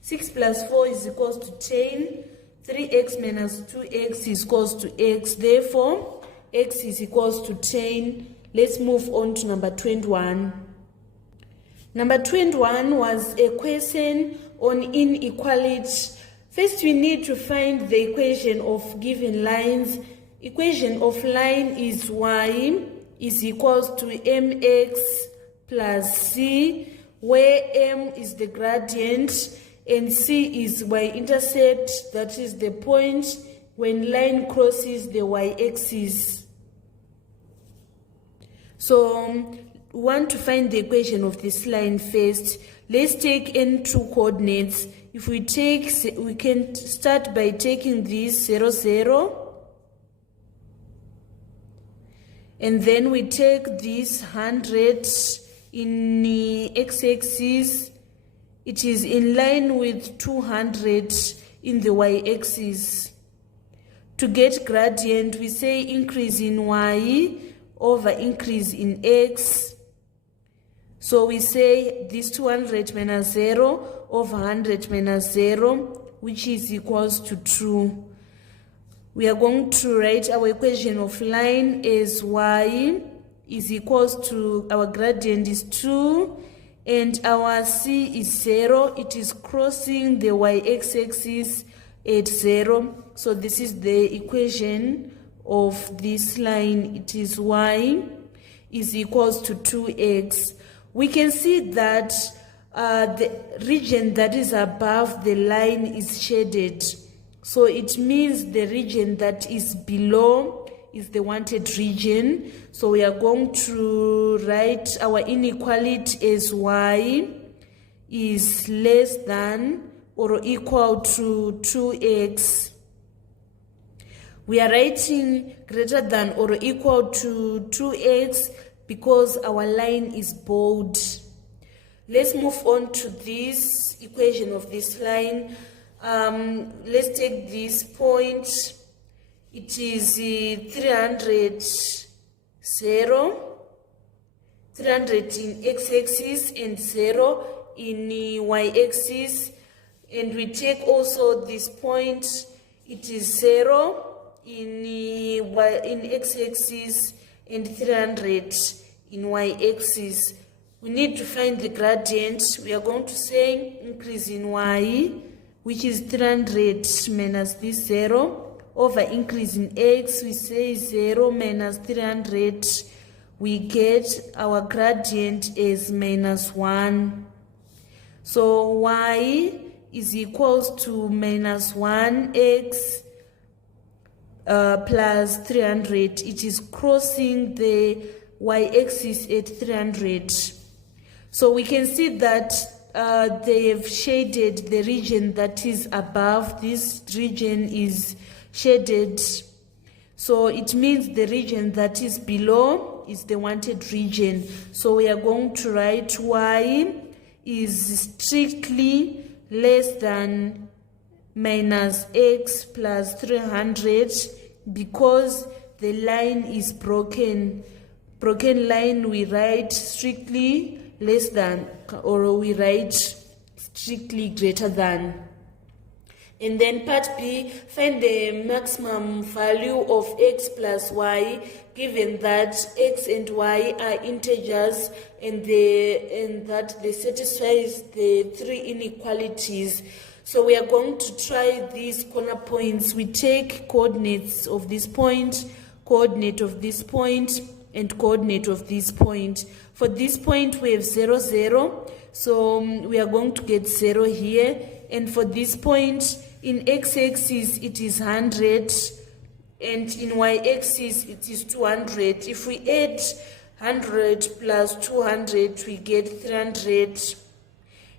6 plus 4 is equals to 10. 3x minus 2x is equals to x. Therefore, x is equals to 10. Let's move on to number 21. Number 21 was a question on inequality. First, we need to find the equation of given lines. Equation of line is y is equals to mx plus c, where m is the gradient and c is y-intercept, that is the point when line crosses the y-axis. So we want to find the equation of this line first. Let's take n2 coordinates. If we can start by taking this 0, 0. And then we take this 100 in the x-axis. It is in line with 200 in the y-axis. To get gradient, we say increase in y over increase in x. So we say this 200 minus 0 over 100 minus 0, which is equals to 2. We are going to write our equation of line as y is equals to, our gradient is 2, and our c is 0. It is crossing the y-axis at 0. So this is the equation of this line. It is y is equals to 2x. We can see that the region that is above the line is shaded. So it means the region that is below is the wanted region. So we are going to write our inequality as y is less than or equal to 2x. We are writing greater than or equal to 2x because our line is bold. Let's move on to this equation of this line. Let's take this point. It is 300, 0, 300 in x-axis and 0 in y-axis. And we take also this point, it is 0 in x-axis and 300 in y-axis. We need to find the gradient. We are going to say increase in y, which is 300 minus this 0, over increase in x, we say 0 minus 300. We get our gradient as minus 1. So y is equals to minus 1x plus 300. It is crossing the y-axis at 300. So we can see that they have shaded the region that is above. This region is shaded. So it means the region that is below is the wanted region. So we are going to write y is strictly less than minus x plus 300 because the line is broken. Broken line we write strictly less than, or we write strictly greater than. And then part B, find the maximum value of x plus y, given that x and y are integers and that they satisfy the three inequalities. So we are going to try these corner points. We take coordinates of this point, coordinate of this point, and coordinate of this point. For this point we have 0, 0. So we are going to get 0 here. And for this point, in x-axis it is 100, and in y-axis it is 200. If we add 100 plus 200, we get 300.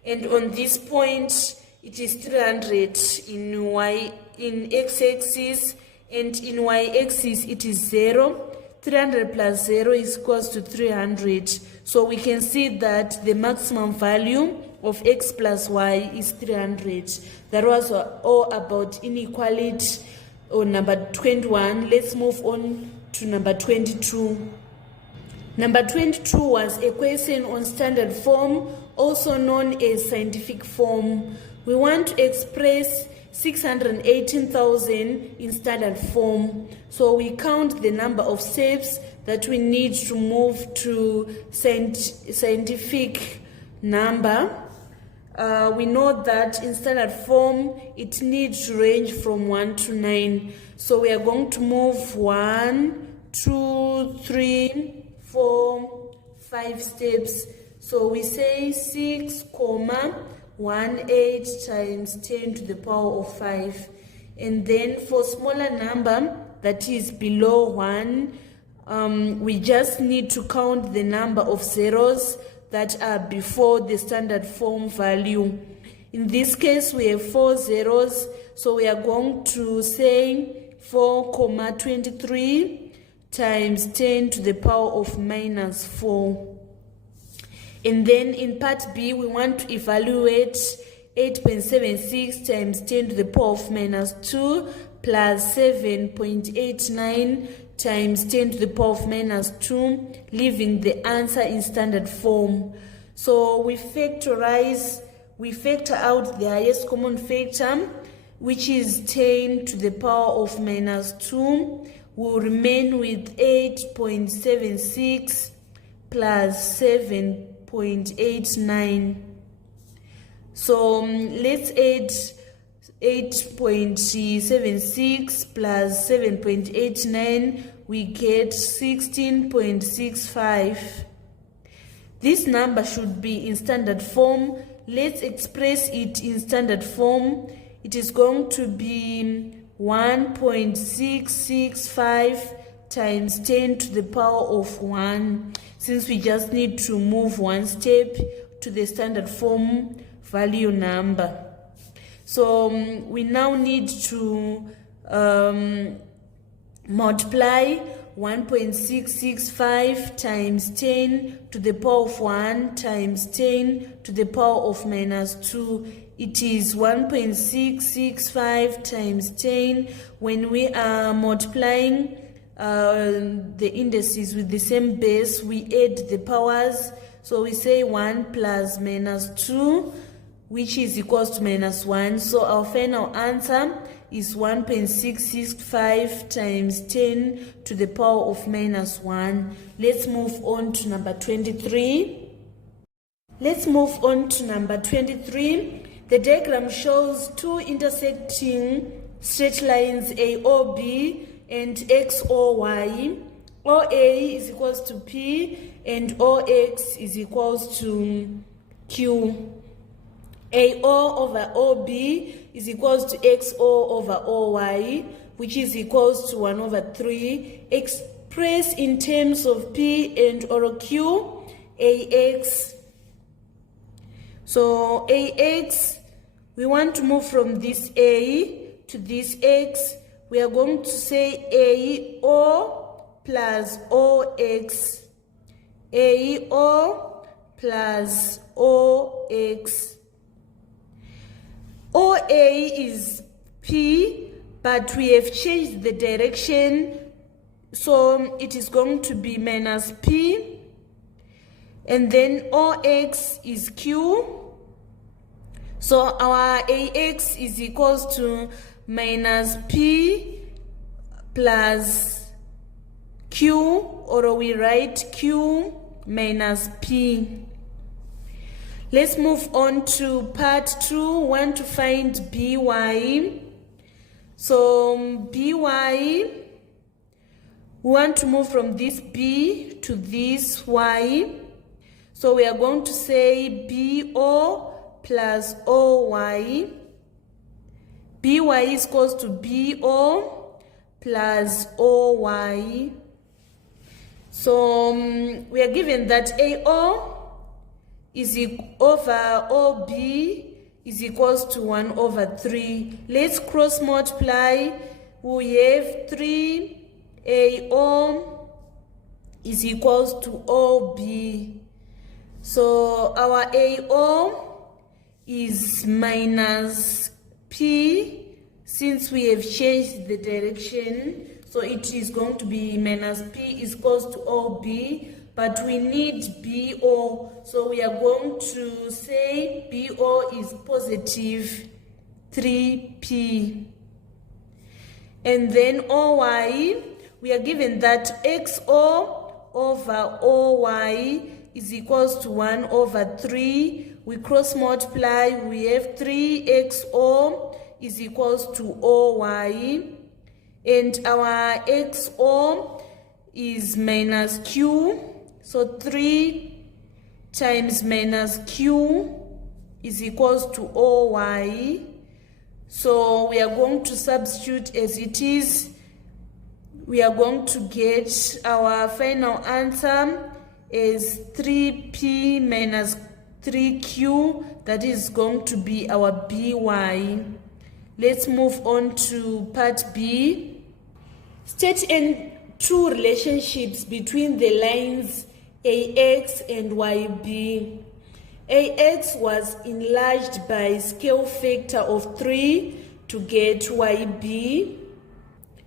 And on this point, it is 300 in x-axis, and in y-axis it is 0. 300 plus 0 is equals to 300. So we can see that the maximum value of x plus y is 300. That was all about inequality on number 21. Let's move on to number 22. Number 22 was a question on standard form, also known as scientific form. We want to express 618,000 in standard form. So we count the number of steps that we need to move to scientific number. We know that in standard form it needs to range from 1 to 9. So we are going to move 1, 2, 3, 4, 5 steps. So we say 6, 18 times 10 to the power of 5. And then for smaller number that is below 1, we just need to count the number of zeros that are before the standard form value. In this case we have 4 zeros, so we are going to say 4,23 times 10 to the power of minus 4. And then in part B, we want to evaluate 8.76 times 10 to the power of minus 2 plus 7.89 times 10 to the power of minus 2, leaving the answer in standard form. So we factor out the highest common factor, which is 10 to the power of minus 2. We'll remain with 8.76 plus 7.89. So let's add 8.76 plus 7.89. We get 16.65. This number should be in standard form. Let's express it in standard form. It is going to be 1.665 times 10 to the power of 1, since we just need to move one step to the standard form value number. So we now need to multiply 1.665 times 10 to the power of 1 times 10 to the power of minus 2. It is 1.665 times 10. When we are multiplying the indices with the same base, we add the powers. So we say 1 plus minus 2, which is equals to minus 1. So our final answer is 1.665 times 10 to the power of minus 1. Let's move on to number 23. Let's move on to number 23. The diagram shows two intersecting straight lines AOB and XOY. OA is equals to P and OX is equals to Q. AO over OB is equals to XO over OY, which is equals to 1 over 3. Express in terms of P and or Q, AX. So AX, we want to move from this A to this X. We are going to say AO plus OX. AO plus OX. OA is P, but we have changed the direction, so it is going to be minus P, and then OX is Q, so our AX is equals to minus P plus Q, or we write Q minus P. Let's move on to part 2. We want to find BY. So BY, we want to move from this B to this Y. So we are going to say BO plus OY. BY is equals to BO plus OY. So we are given that AO is over OB is equals to 1 over 3. Let's cross multiply. We have 3 AO is equals to OB. So our AO is minus P, since we have changed the direction. So it is going to be minus P is equals to OB. But we need BO, so we are going to say BO is positive 3P. And then OY, we are given that XO over OY is equals to 1 over 3. We cross multiply, we have 3XO is equals to OY. And our XO is minus Q. So 3 times minus Q is equals to OY. So we are going to substitute as it is. We are going to get our final answer as 3P minus 3Q. That is going to be our BY. Let's move on to part B. State two relationships between the lines AX and YB. AX was enlarged by scale factor of 3 to get YB,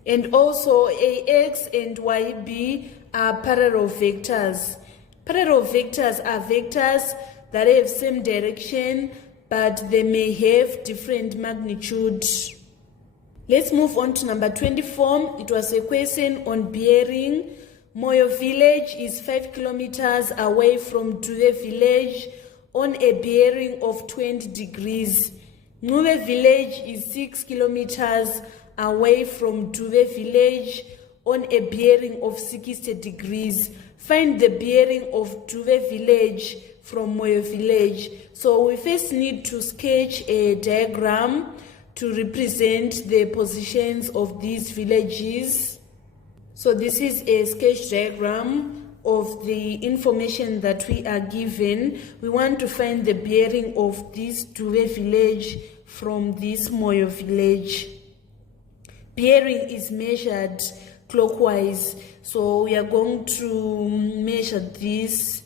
and also AX and YB are parallel vectors. Parallel vectors are vectors that have same direction, but they may have different magnitude. Let's move on to number 24. It was a question on bearing. Moyo village is 5 kilometers away from Duve village on a bearing of 20 degrees. Nuve village is 6 kilometers away from Duve village on a bearing of 60 degrees. Find the bearing of Duve village from Moyo village. So we first need to sketch a diagram to represent the positions of these villages. So this is a sketch diagram of the information that we are given. We want to find the bearing of this Duve village from this Moyo village. Bearing is measured clockwise, so we are going to measure this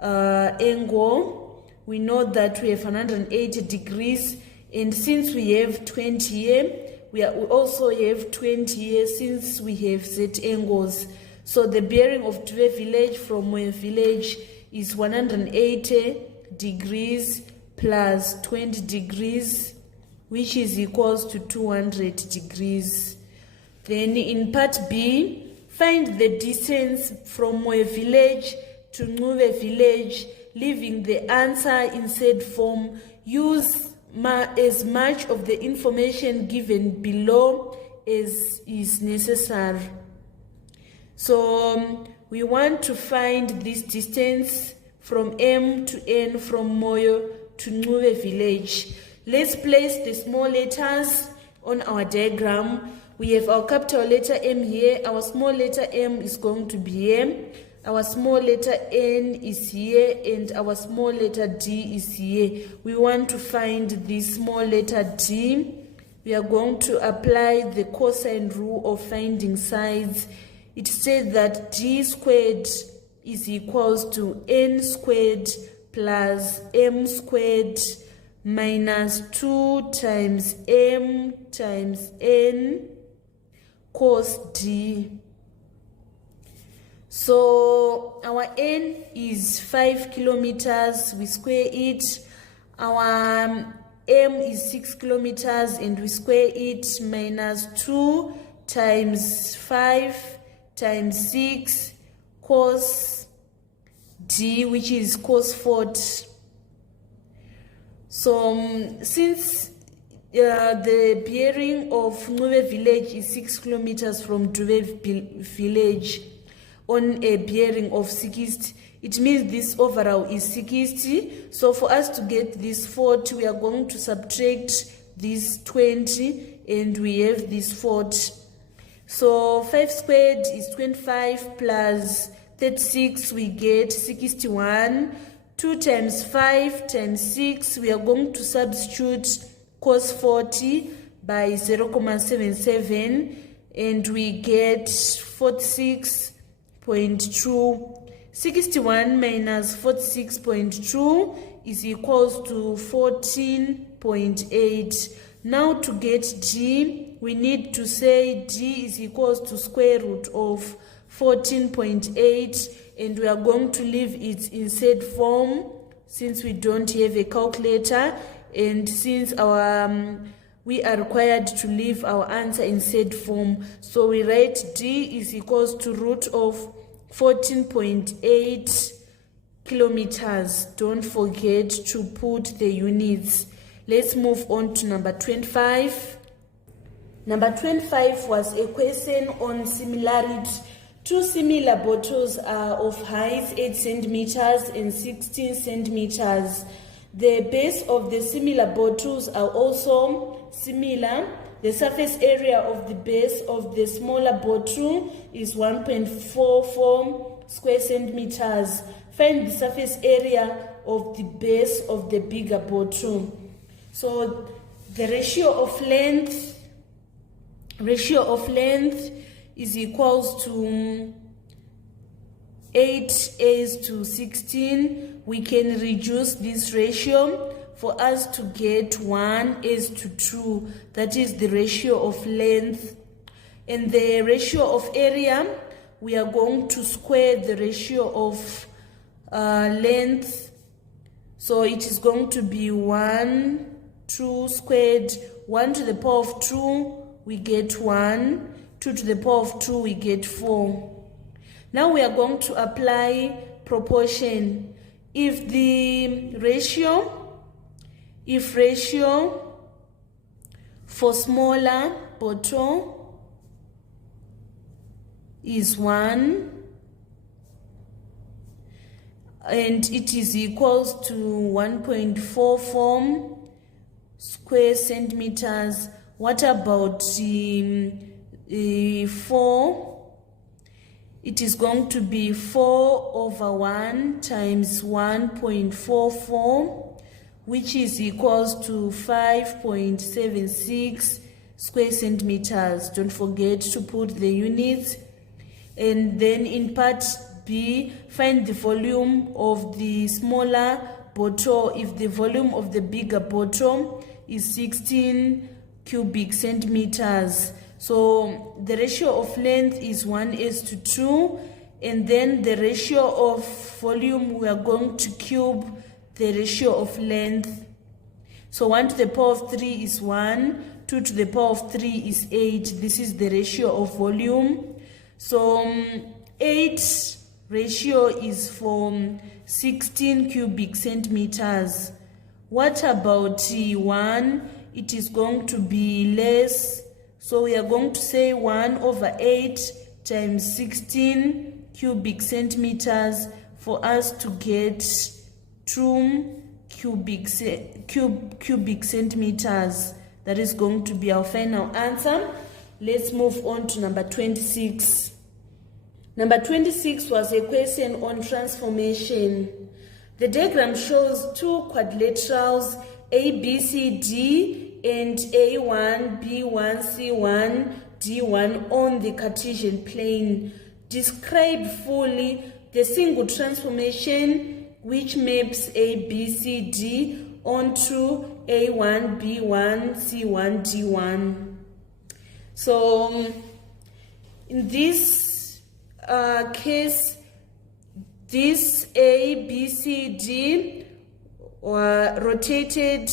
angle. We know that we have 180 degrees, and since we have 20 here, we also have 20 here since we have set angles. So the bearing of Duve village from Moyo village is 180 degrees plus 20 degrees, which is equals to 200 degrees. Then in part B, find the distance from Moyo village to Duve village, leaving the answer in said form. Use as much of the information given below as is necessary. So we want to find this distance from M to N from Moyo to Duve village. Let's place the small letters on our diagram. We have our capital letter M here. Our small letter M is going to be here. Our small letter N is here, and our small letter D is here. We want to find the small letter D. We are going to apply the cosine rule of finding sides. It says that D squared is equals to N squared plus M squared minus 2 times M times N cos D. So our N is 5 kilometers, we square it. Our M is 6 kilometers and we square it, minus 2 times 5 times 6 cos D, which is cos 40. So since the bearing of Duve village is 6 kilometers from Duve village on a bearing of 60, it means this overall is 60. So for us to get this 40, we are going to subtract this 20 and we have this 40. So 5 squared is 25 plus 36, we get 61. 2 times 5 times 6, we are going to substitute cos 40 by 0.77 and we get 46.2. 61 minus 46.2 is equals to 14.8. Now to get G, we need to say G is equals to square root of 14.8, and we are going to leave it in said form since we don't have a calculator, and since we are required to leave our answer in said form. So we write D is equals to root of 14.8 kilometers. Don't forget to put the units. Let's move on to number 25. Number 25 was a question on similarity. Two similar bottles are of height 8 centimeters and 16 centimeters. The base of the similar bottles are also similar. The surface area of the base of the smaller bottle is 1.44 square centimeters. Find the surface area of the base of the bigger bottle. So the ratio of length is equals to 8:16. We can reduce this ratio for us to get 1:2. That is the ratio of length. And the ratio of area, we are going to square the ratio of length So it is going to be 1, 2 squared, 1 to the power of 2, we get 1, 2 to the power of 2, we get 4. Now we are going to apply proportion. If ratio for smaller bottle is 1, and it is equals to 1.44 square centimeters. What about 4? It is going to be 4 over 1 times 1.44, which is equals to 5.76 square centimeters. Don't forget to put the units. And then in part B, find the volume of the smaller bottle if the volume of the bigger bottle is 16 cubic centimeters. So the ratio of length is 1:2, and then the ratio of volume, we are going to cube the ratio of length. So 1 to the power of 3 is 1, 2 to the power of 3 is 8. This is the ratio of volume. So 8 ratio is for 16 cubic centimeters. What about 1? It is going to be less. So we are going to say 1 over 8 times 16 cubic centimeters for us to get 2 cubic centimeters. That is going to be our final answer. Let's move on to number 26. Number 26 was a question on transformation. The diagram shows two quadrilaterals, A, B, C, D, and A1, B1, C1, D1 on the Cartesian plane. Describe fully the single transformation which maps A, B, C, D onto A1, B1, C1, D1. So in this case, this A, B, C, D were rotated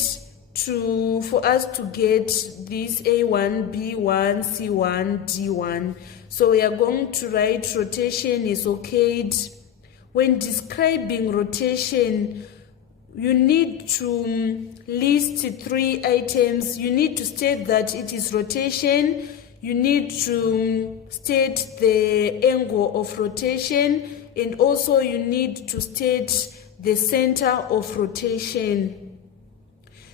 for us to get this A1, B1, C1, D1. So we are going to write rotation is okayed. When describing rotation, you need to list 3 items. You need to state that it is rotation. You need to state the angle of rotation, and also you need to state the center of rotation.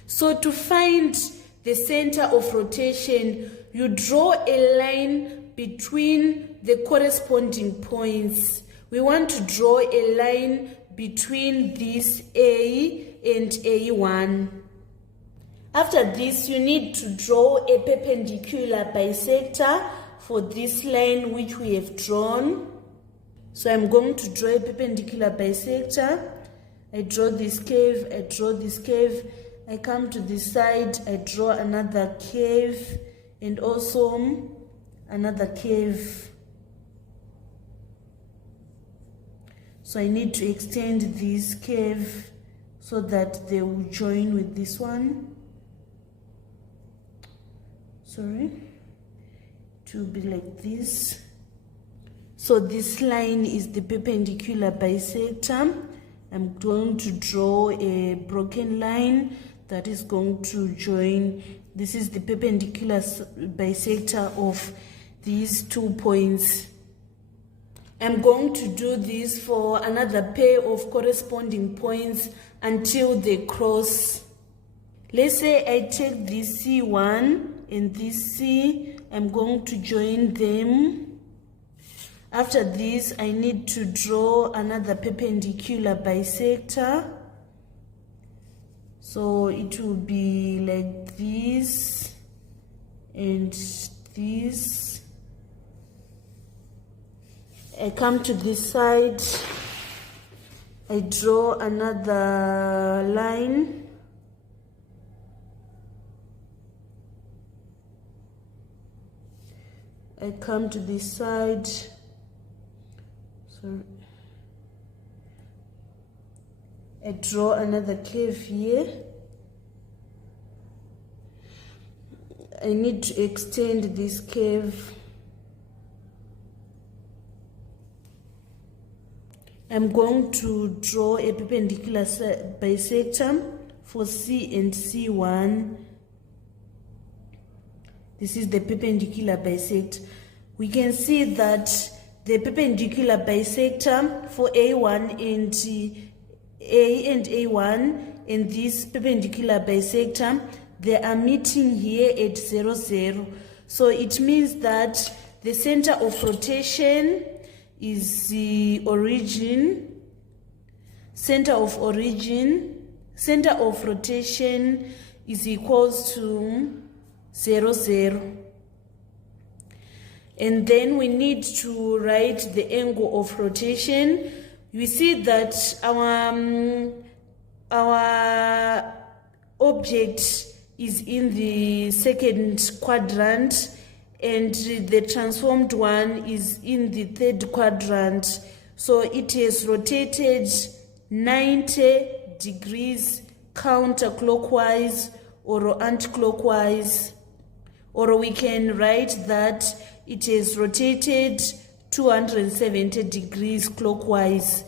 So to find the center of rotation, you draw a line between the corresponding points. We want to draw a line between this A and A1. After this, you need to draw a perpendicular bisector for this line which we have drawn. So I'm going to draw a perpendicular bisector. I draw this curve, I draw this curve. I come to this side, I draw another curve and also another curve. So I need to extend this curve so that they will join with this one. Sorry, it will be like this. So this line is the perpendicular bisector. I'm going to draw a broken line that is going to join. This is the perpendicular bisector of these 2 points. I'm going to do this for another pair of corresponding points until they cross. Let's say I take this C1 and this C. I'm going to join them. After this, I need to draw another perpendicular bisector. So it will be like this and this. I come to this side. I draw another line. I come to this side. I draw another curve here. I need to extend this curve. I'm going to draw a perpendicular bisector for C and C1. This is the perpendicular bisector. We can see that the perpendicular bisector for A1 and A and A1 and this perpendicular bisector, they are meeting here at 0, 0. So it means that the center of rotation is the origin. Center of rotation is equals to 0, 0. And then we need to write the angle of rotation. We see that our object is in the second quadrant and the transformed one is in the third quadrant. So it has rotated 90 degrees counterclockwise or anticlockwise. Or we can write that it has rotated 270 degrees clockwise.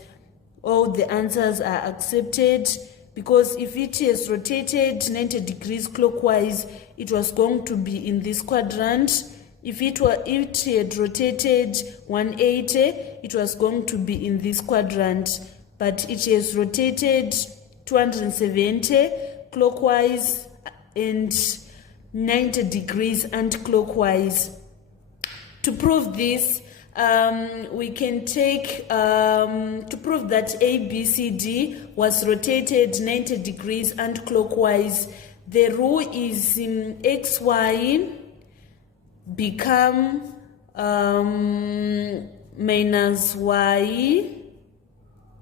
All the answers are accepted, because if it has rotated 90 degrees clockwise, it was going to be in this quadrant. If it had rotated 180, it was going to be in this quadrant. But it has rotated 270 clockwise and 90 degrees anti-clockwise. To prove this, we can take, to prove that ABCD was rotated 90 anti-clockwise clockwise, the rule is XY become minus Y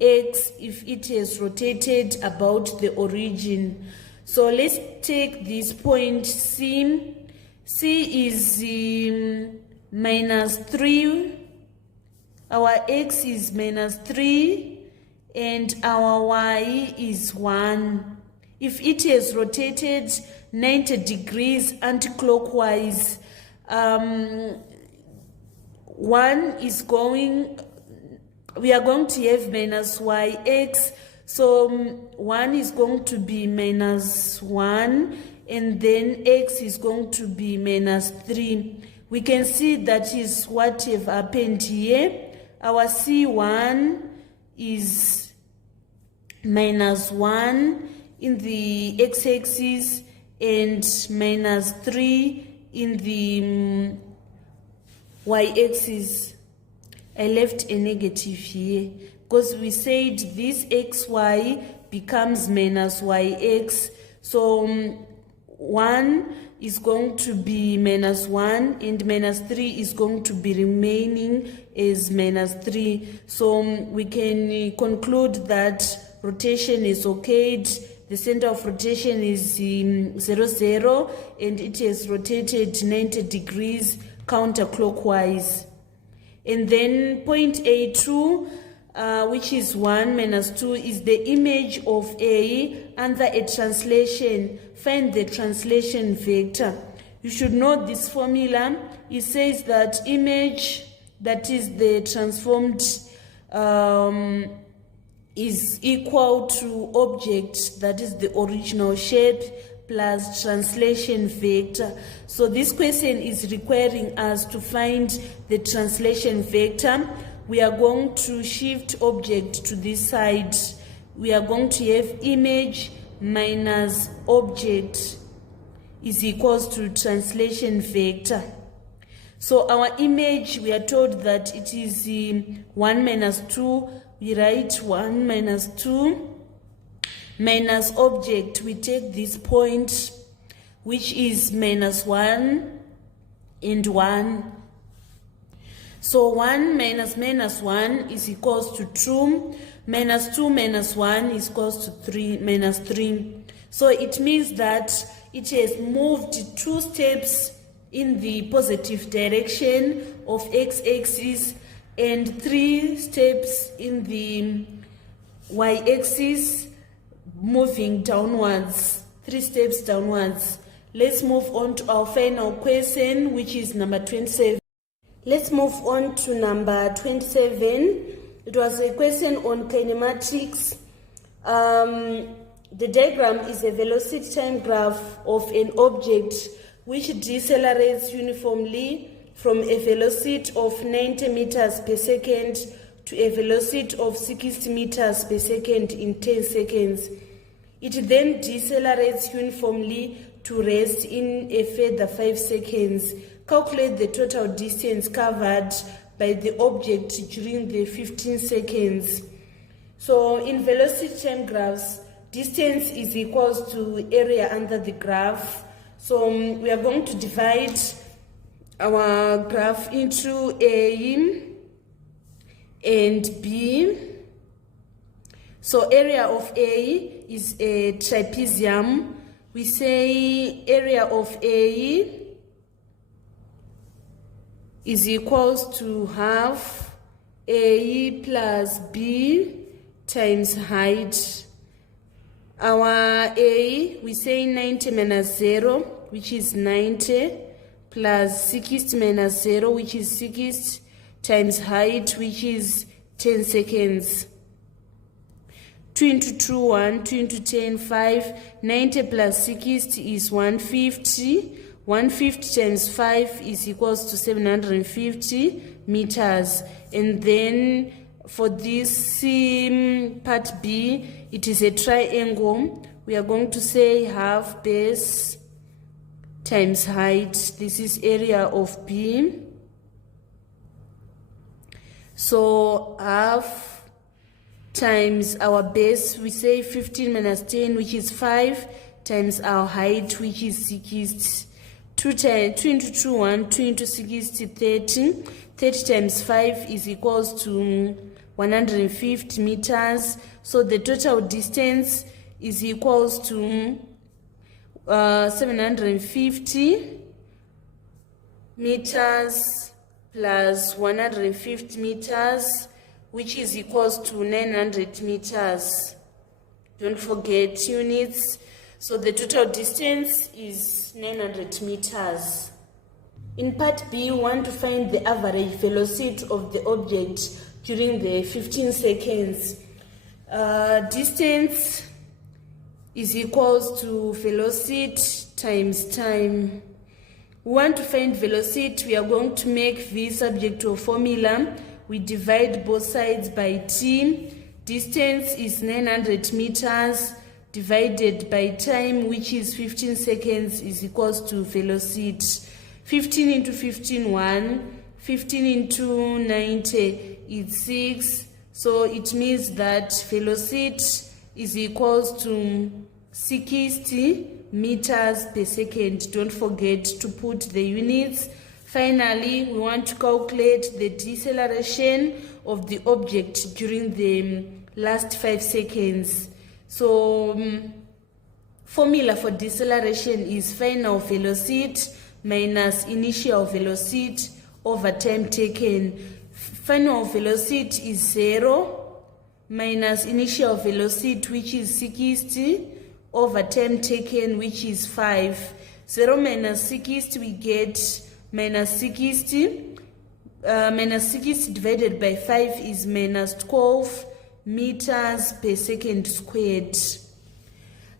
X if it is rotated about the origin. So let's take this point C. C is minus 3. Our X is minus 3 and our Y is 1. If it is rotated 90 degrees anti-clockwise, 1 is going, we are going to have minus YX. So 1 is going to be minus 1 and then X is going to be minus 3. We can see that is what have happened here. Our C1 is minus 1 in the x-axis and minus 3 in the y-axis. I left a negative here because we said this xy becomes minus yx. So 1 is going to be minus 1 and minus 3 is going to be remaining as minus 3. So we can conclude that rotation is okay. The center of rotation is 0, 0 and it has rotated 90 degrees counterclockwise. And then point A2, which is 1 minus 2, is the image of A under a translation. Find the translation vector. You should know this formula. It says that image, that is the transformed, is equal to object, that is the original shape, plus translation vector. So this question is requiring us to find the translation vector. We are going to shift object to this side. We are going to have image minus object is equals to translation vector. So our image, we are told that it is 1 minus 2. We write 1 minus 2 minus object. We take this point, which is minus 1 and 1. So 1 minus minus 1 is equals to 2. Minus 2 minus 1 is equals to 3 minus 3. So it means that it has moved 2 steps in the positive direction of x-axis and 3 steps in the y-axis. moving downwards, 3 steps downwards. Let's move on to our final question, which is number 27. Let's move on to number 27. It was a question on kinematics. The diagram is a velocity time graph of an object which decelerates uniformly from a velocity of 90 meters per second to a velocity of 60 meters per second in 10 seconds. It then decelerates uniformly to rest in a further 5 seconds. Calculate the total distance covered by the object during the 15 seconds. So in velocity time graphs, distance is equals to area under the graph. So we are going to divide our graph into A and B. So area of A is a trapezium. We say area of A is equals to half A plus B times height. Our A, we say 90 minus 0, which is 90, plus 60 minus 0, which is 60, times height, which is 10 seconds. 2 into 2, 1, 2 into 10, 5, 90 plus 60 is 150. 150 times 5 is equals to 750 meters. And then for this part B, it is a triangle. We are going to say half base times height. This is area of B. So half times our base, we say 15 minus 10, which is 5, times our height, which is 60. 2 into 2, 1, 2 into 60, 30. 30 times 5 is equals to 150 meters. So the total distance is equals to 750 meters plus 150 meters, which is equals to 900 meters. Don't forget units. So the total distance is 900 meters. In part B, we want to find the average velocity of the object during the 15 seconds. Distance is equals to velocity times time. We want to find velocity. We are going to make v subject to a formula. We divide both sides by t. Distance is 900 meters divided by time, which is 15 seconds, is equals to velocity. 15 into 15, 1. 15 into 90 is 6. So it means that velocity is equals to 60 meters per second. Don't forget to put the units. Finally, we want to calculate the deceleration of the object during the last 5 seconds. So formula for deceleration is final velocity minus initial velocity over time taken. Final velocity is 0 minus initial velocity, which is 60, over time taken, which is 5. 0 minus 60, we get minus 60. Minus 60 divided by 5 is minus 12 meters per second squared.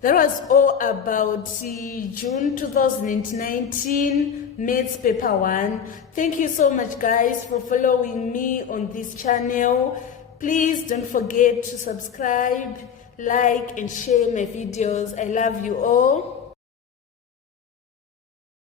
That was all about June 2019 Maths Paper 1. Thank you so much, guys, for following me on this channel. Please don't forget to subscribe, like, and share my videos. I love you all.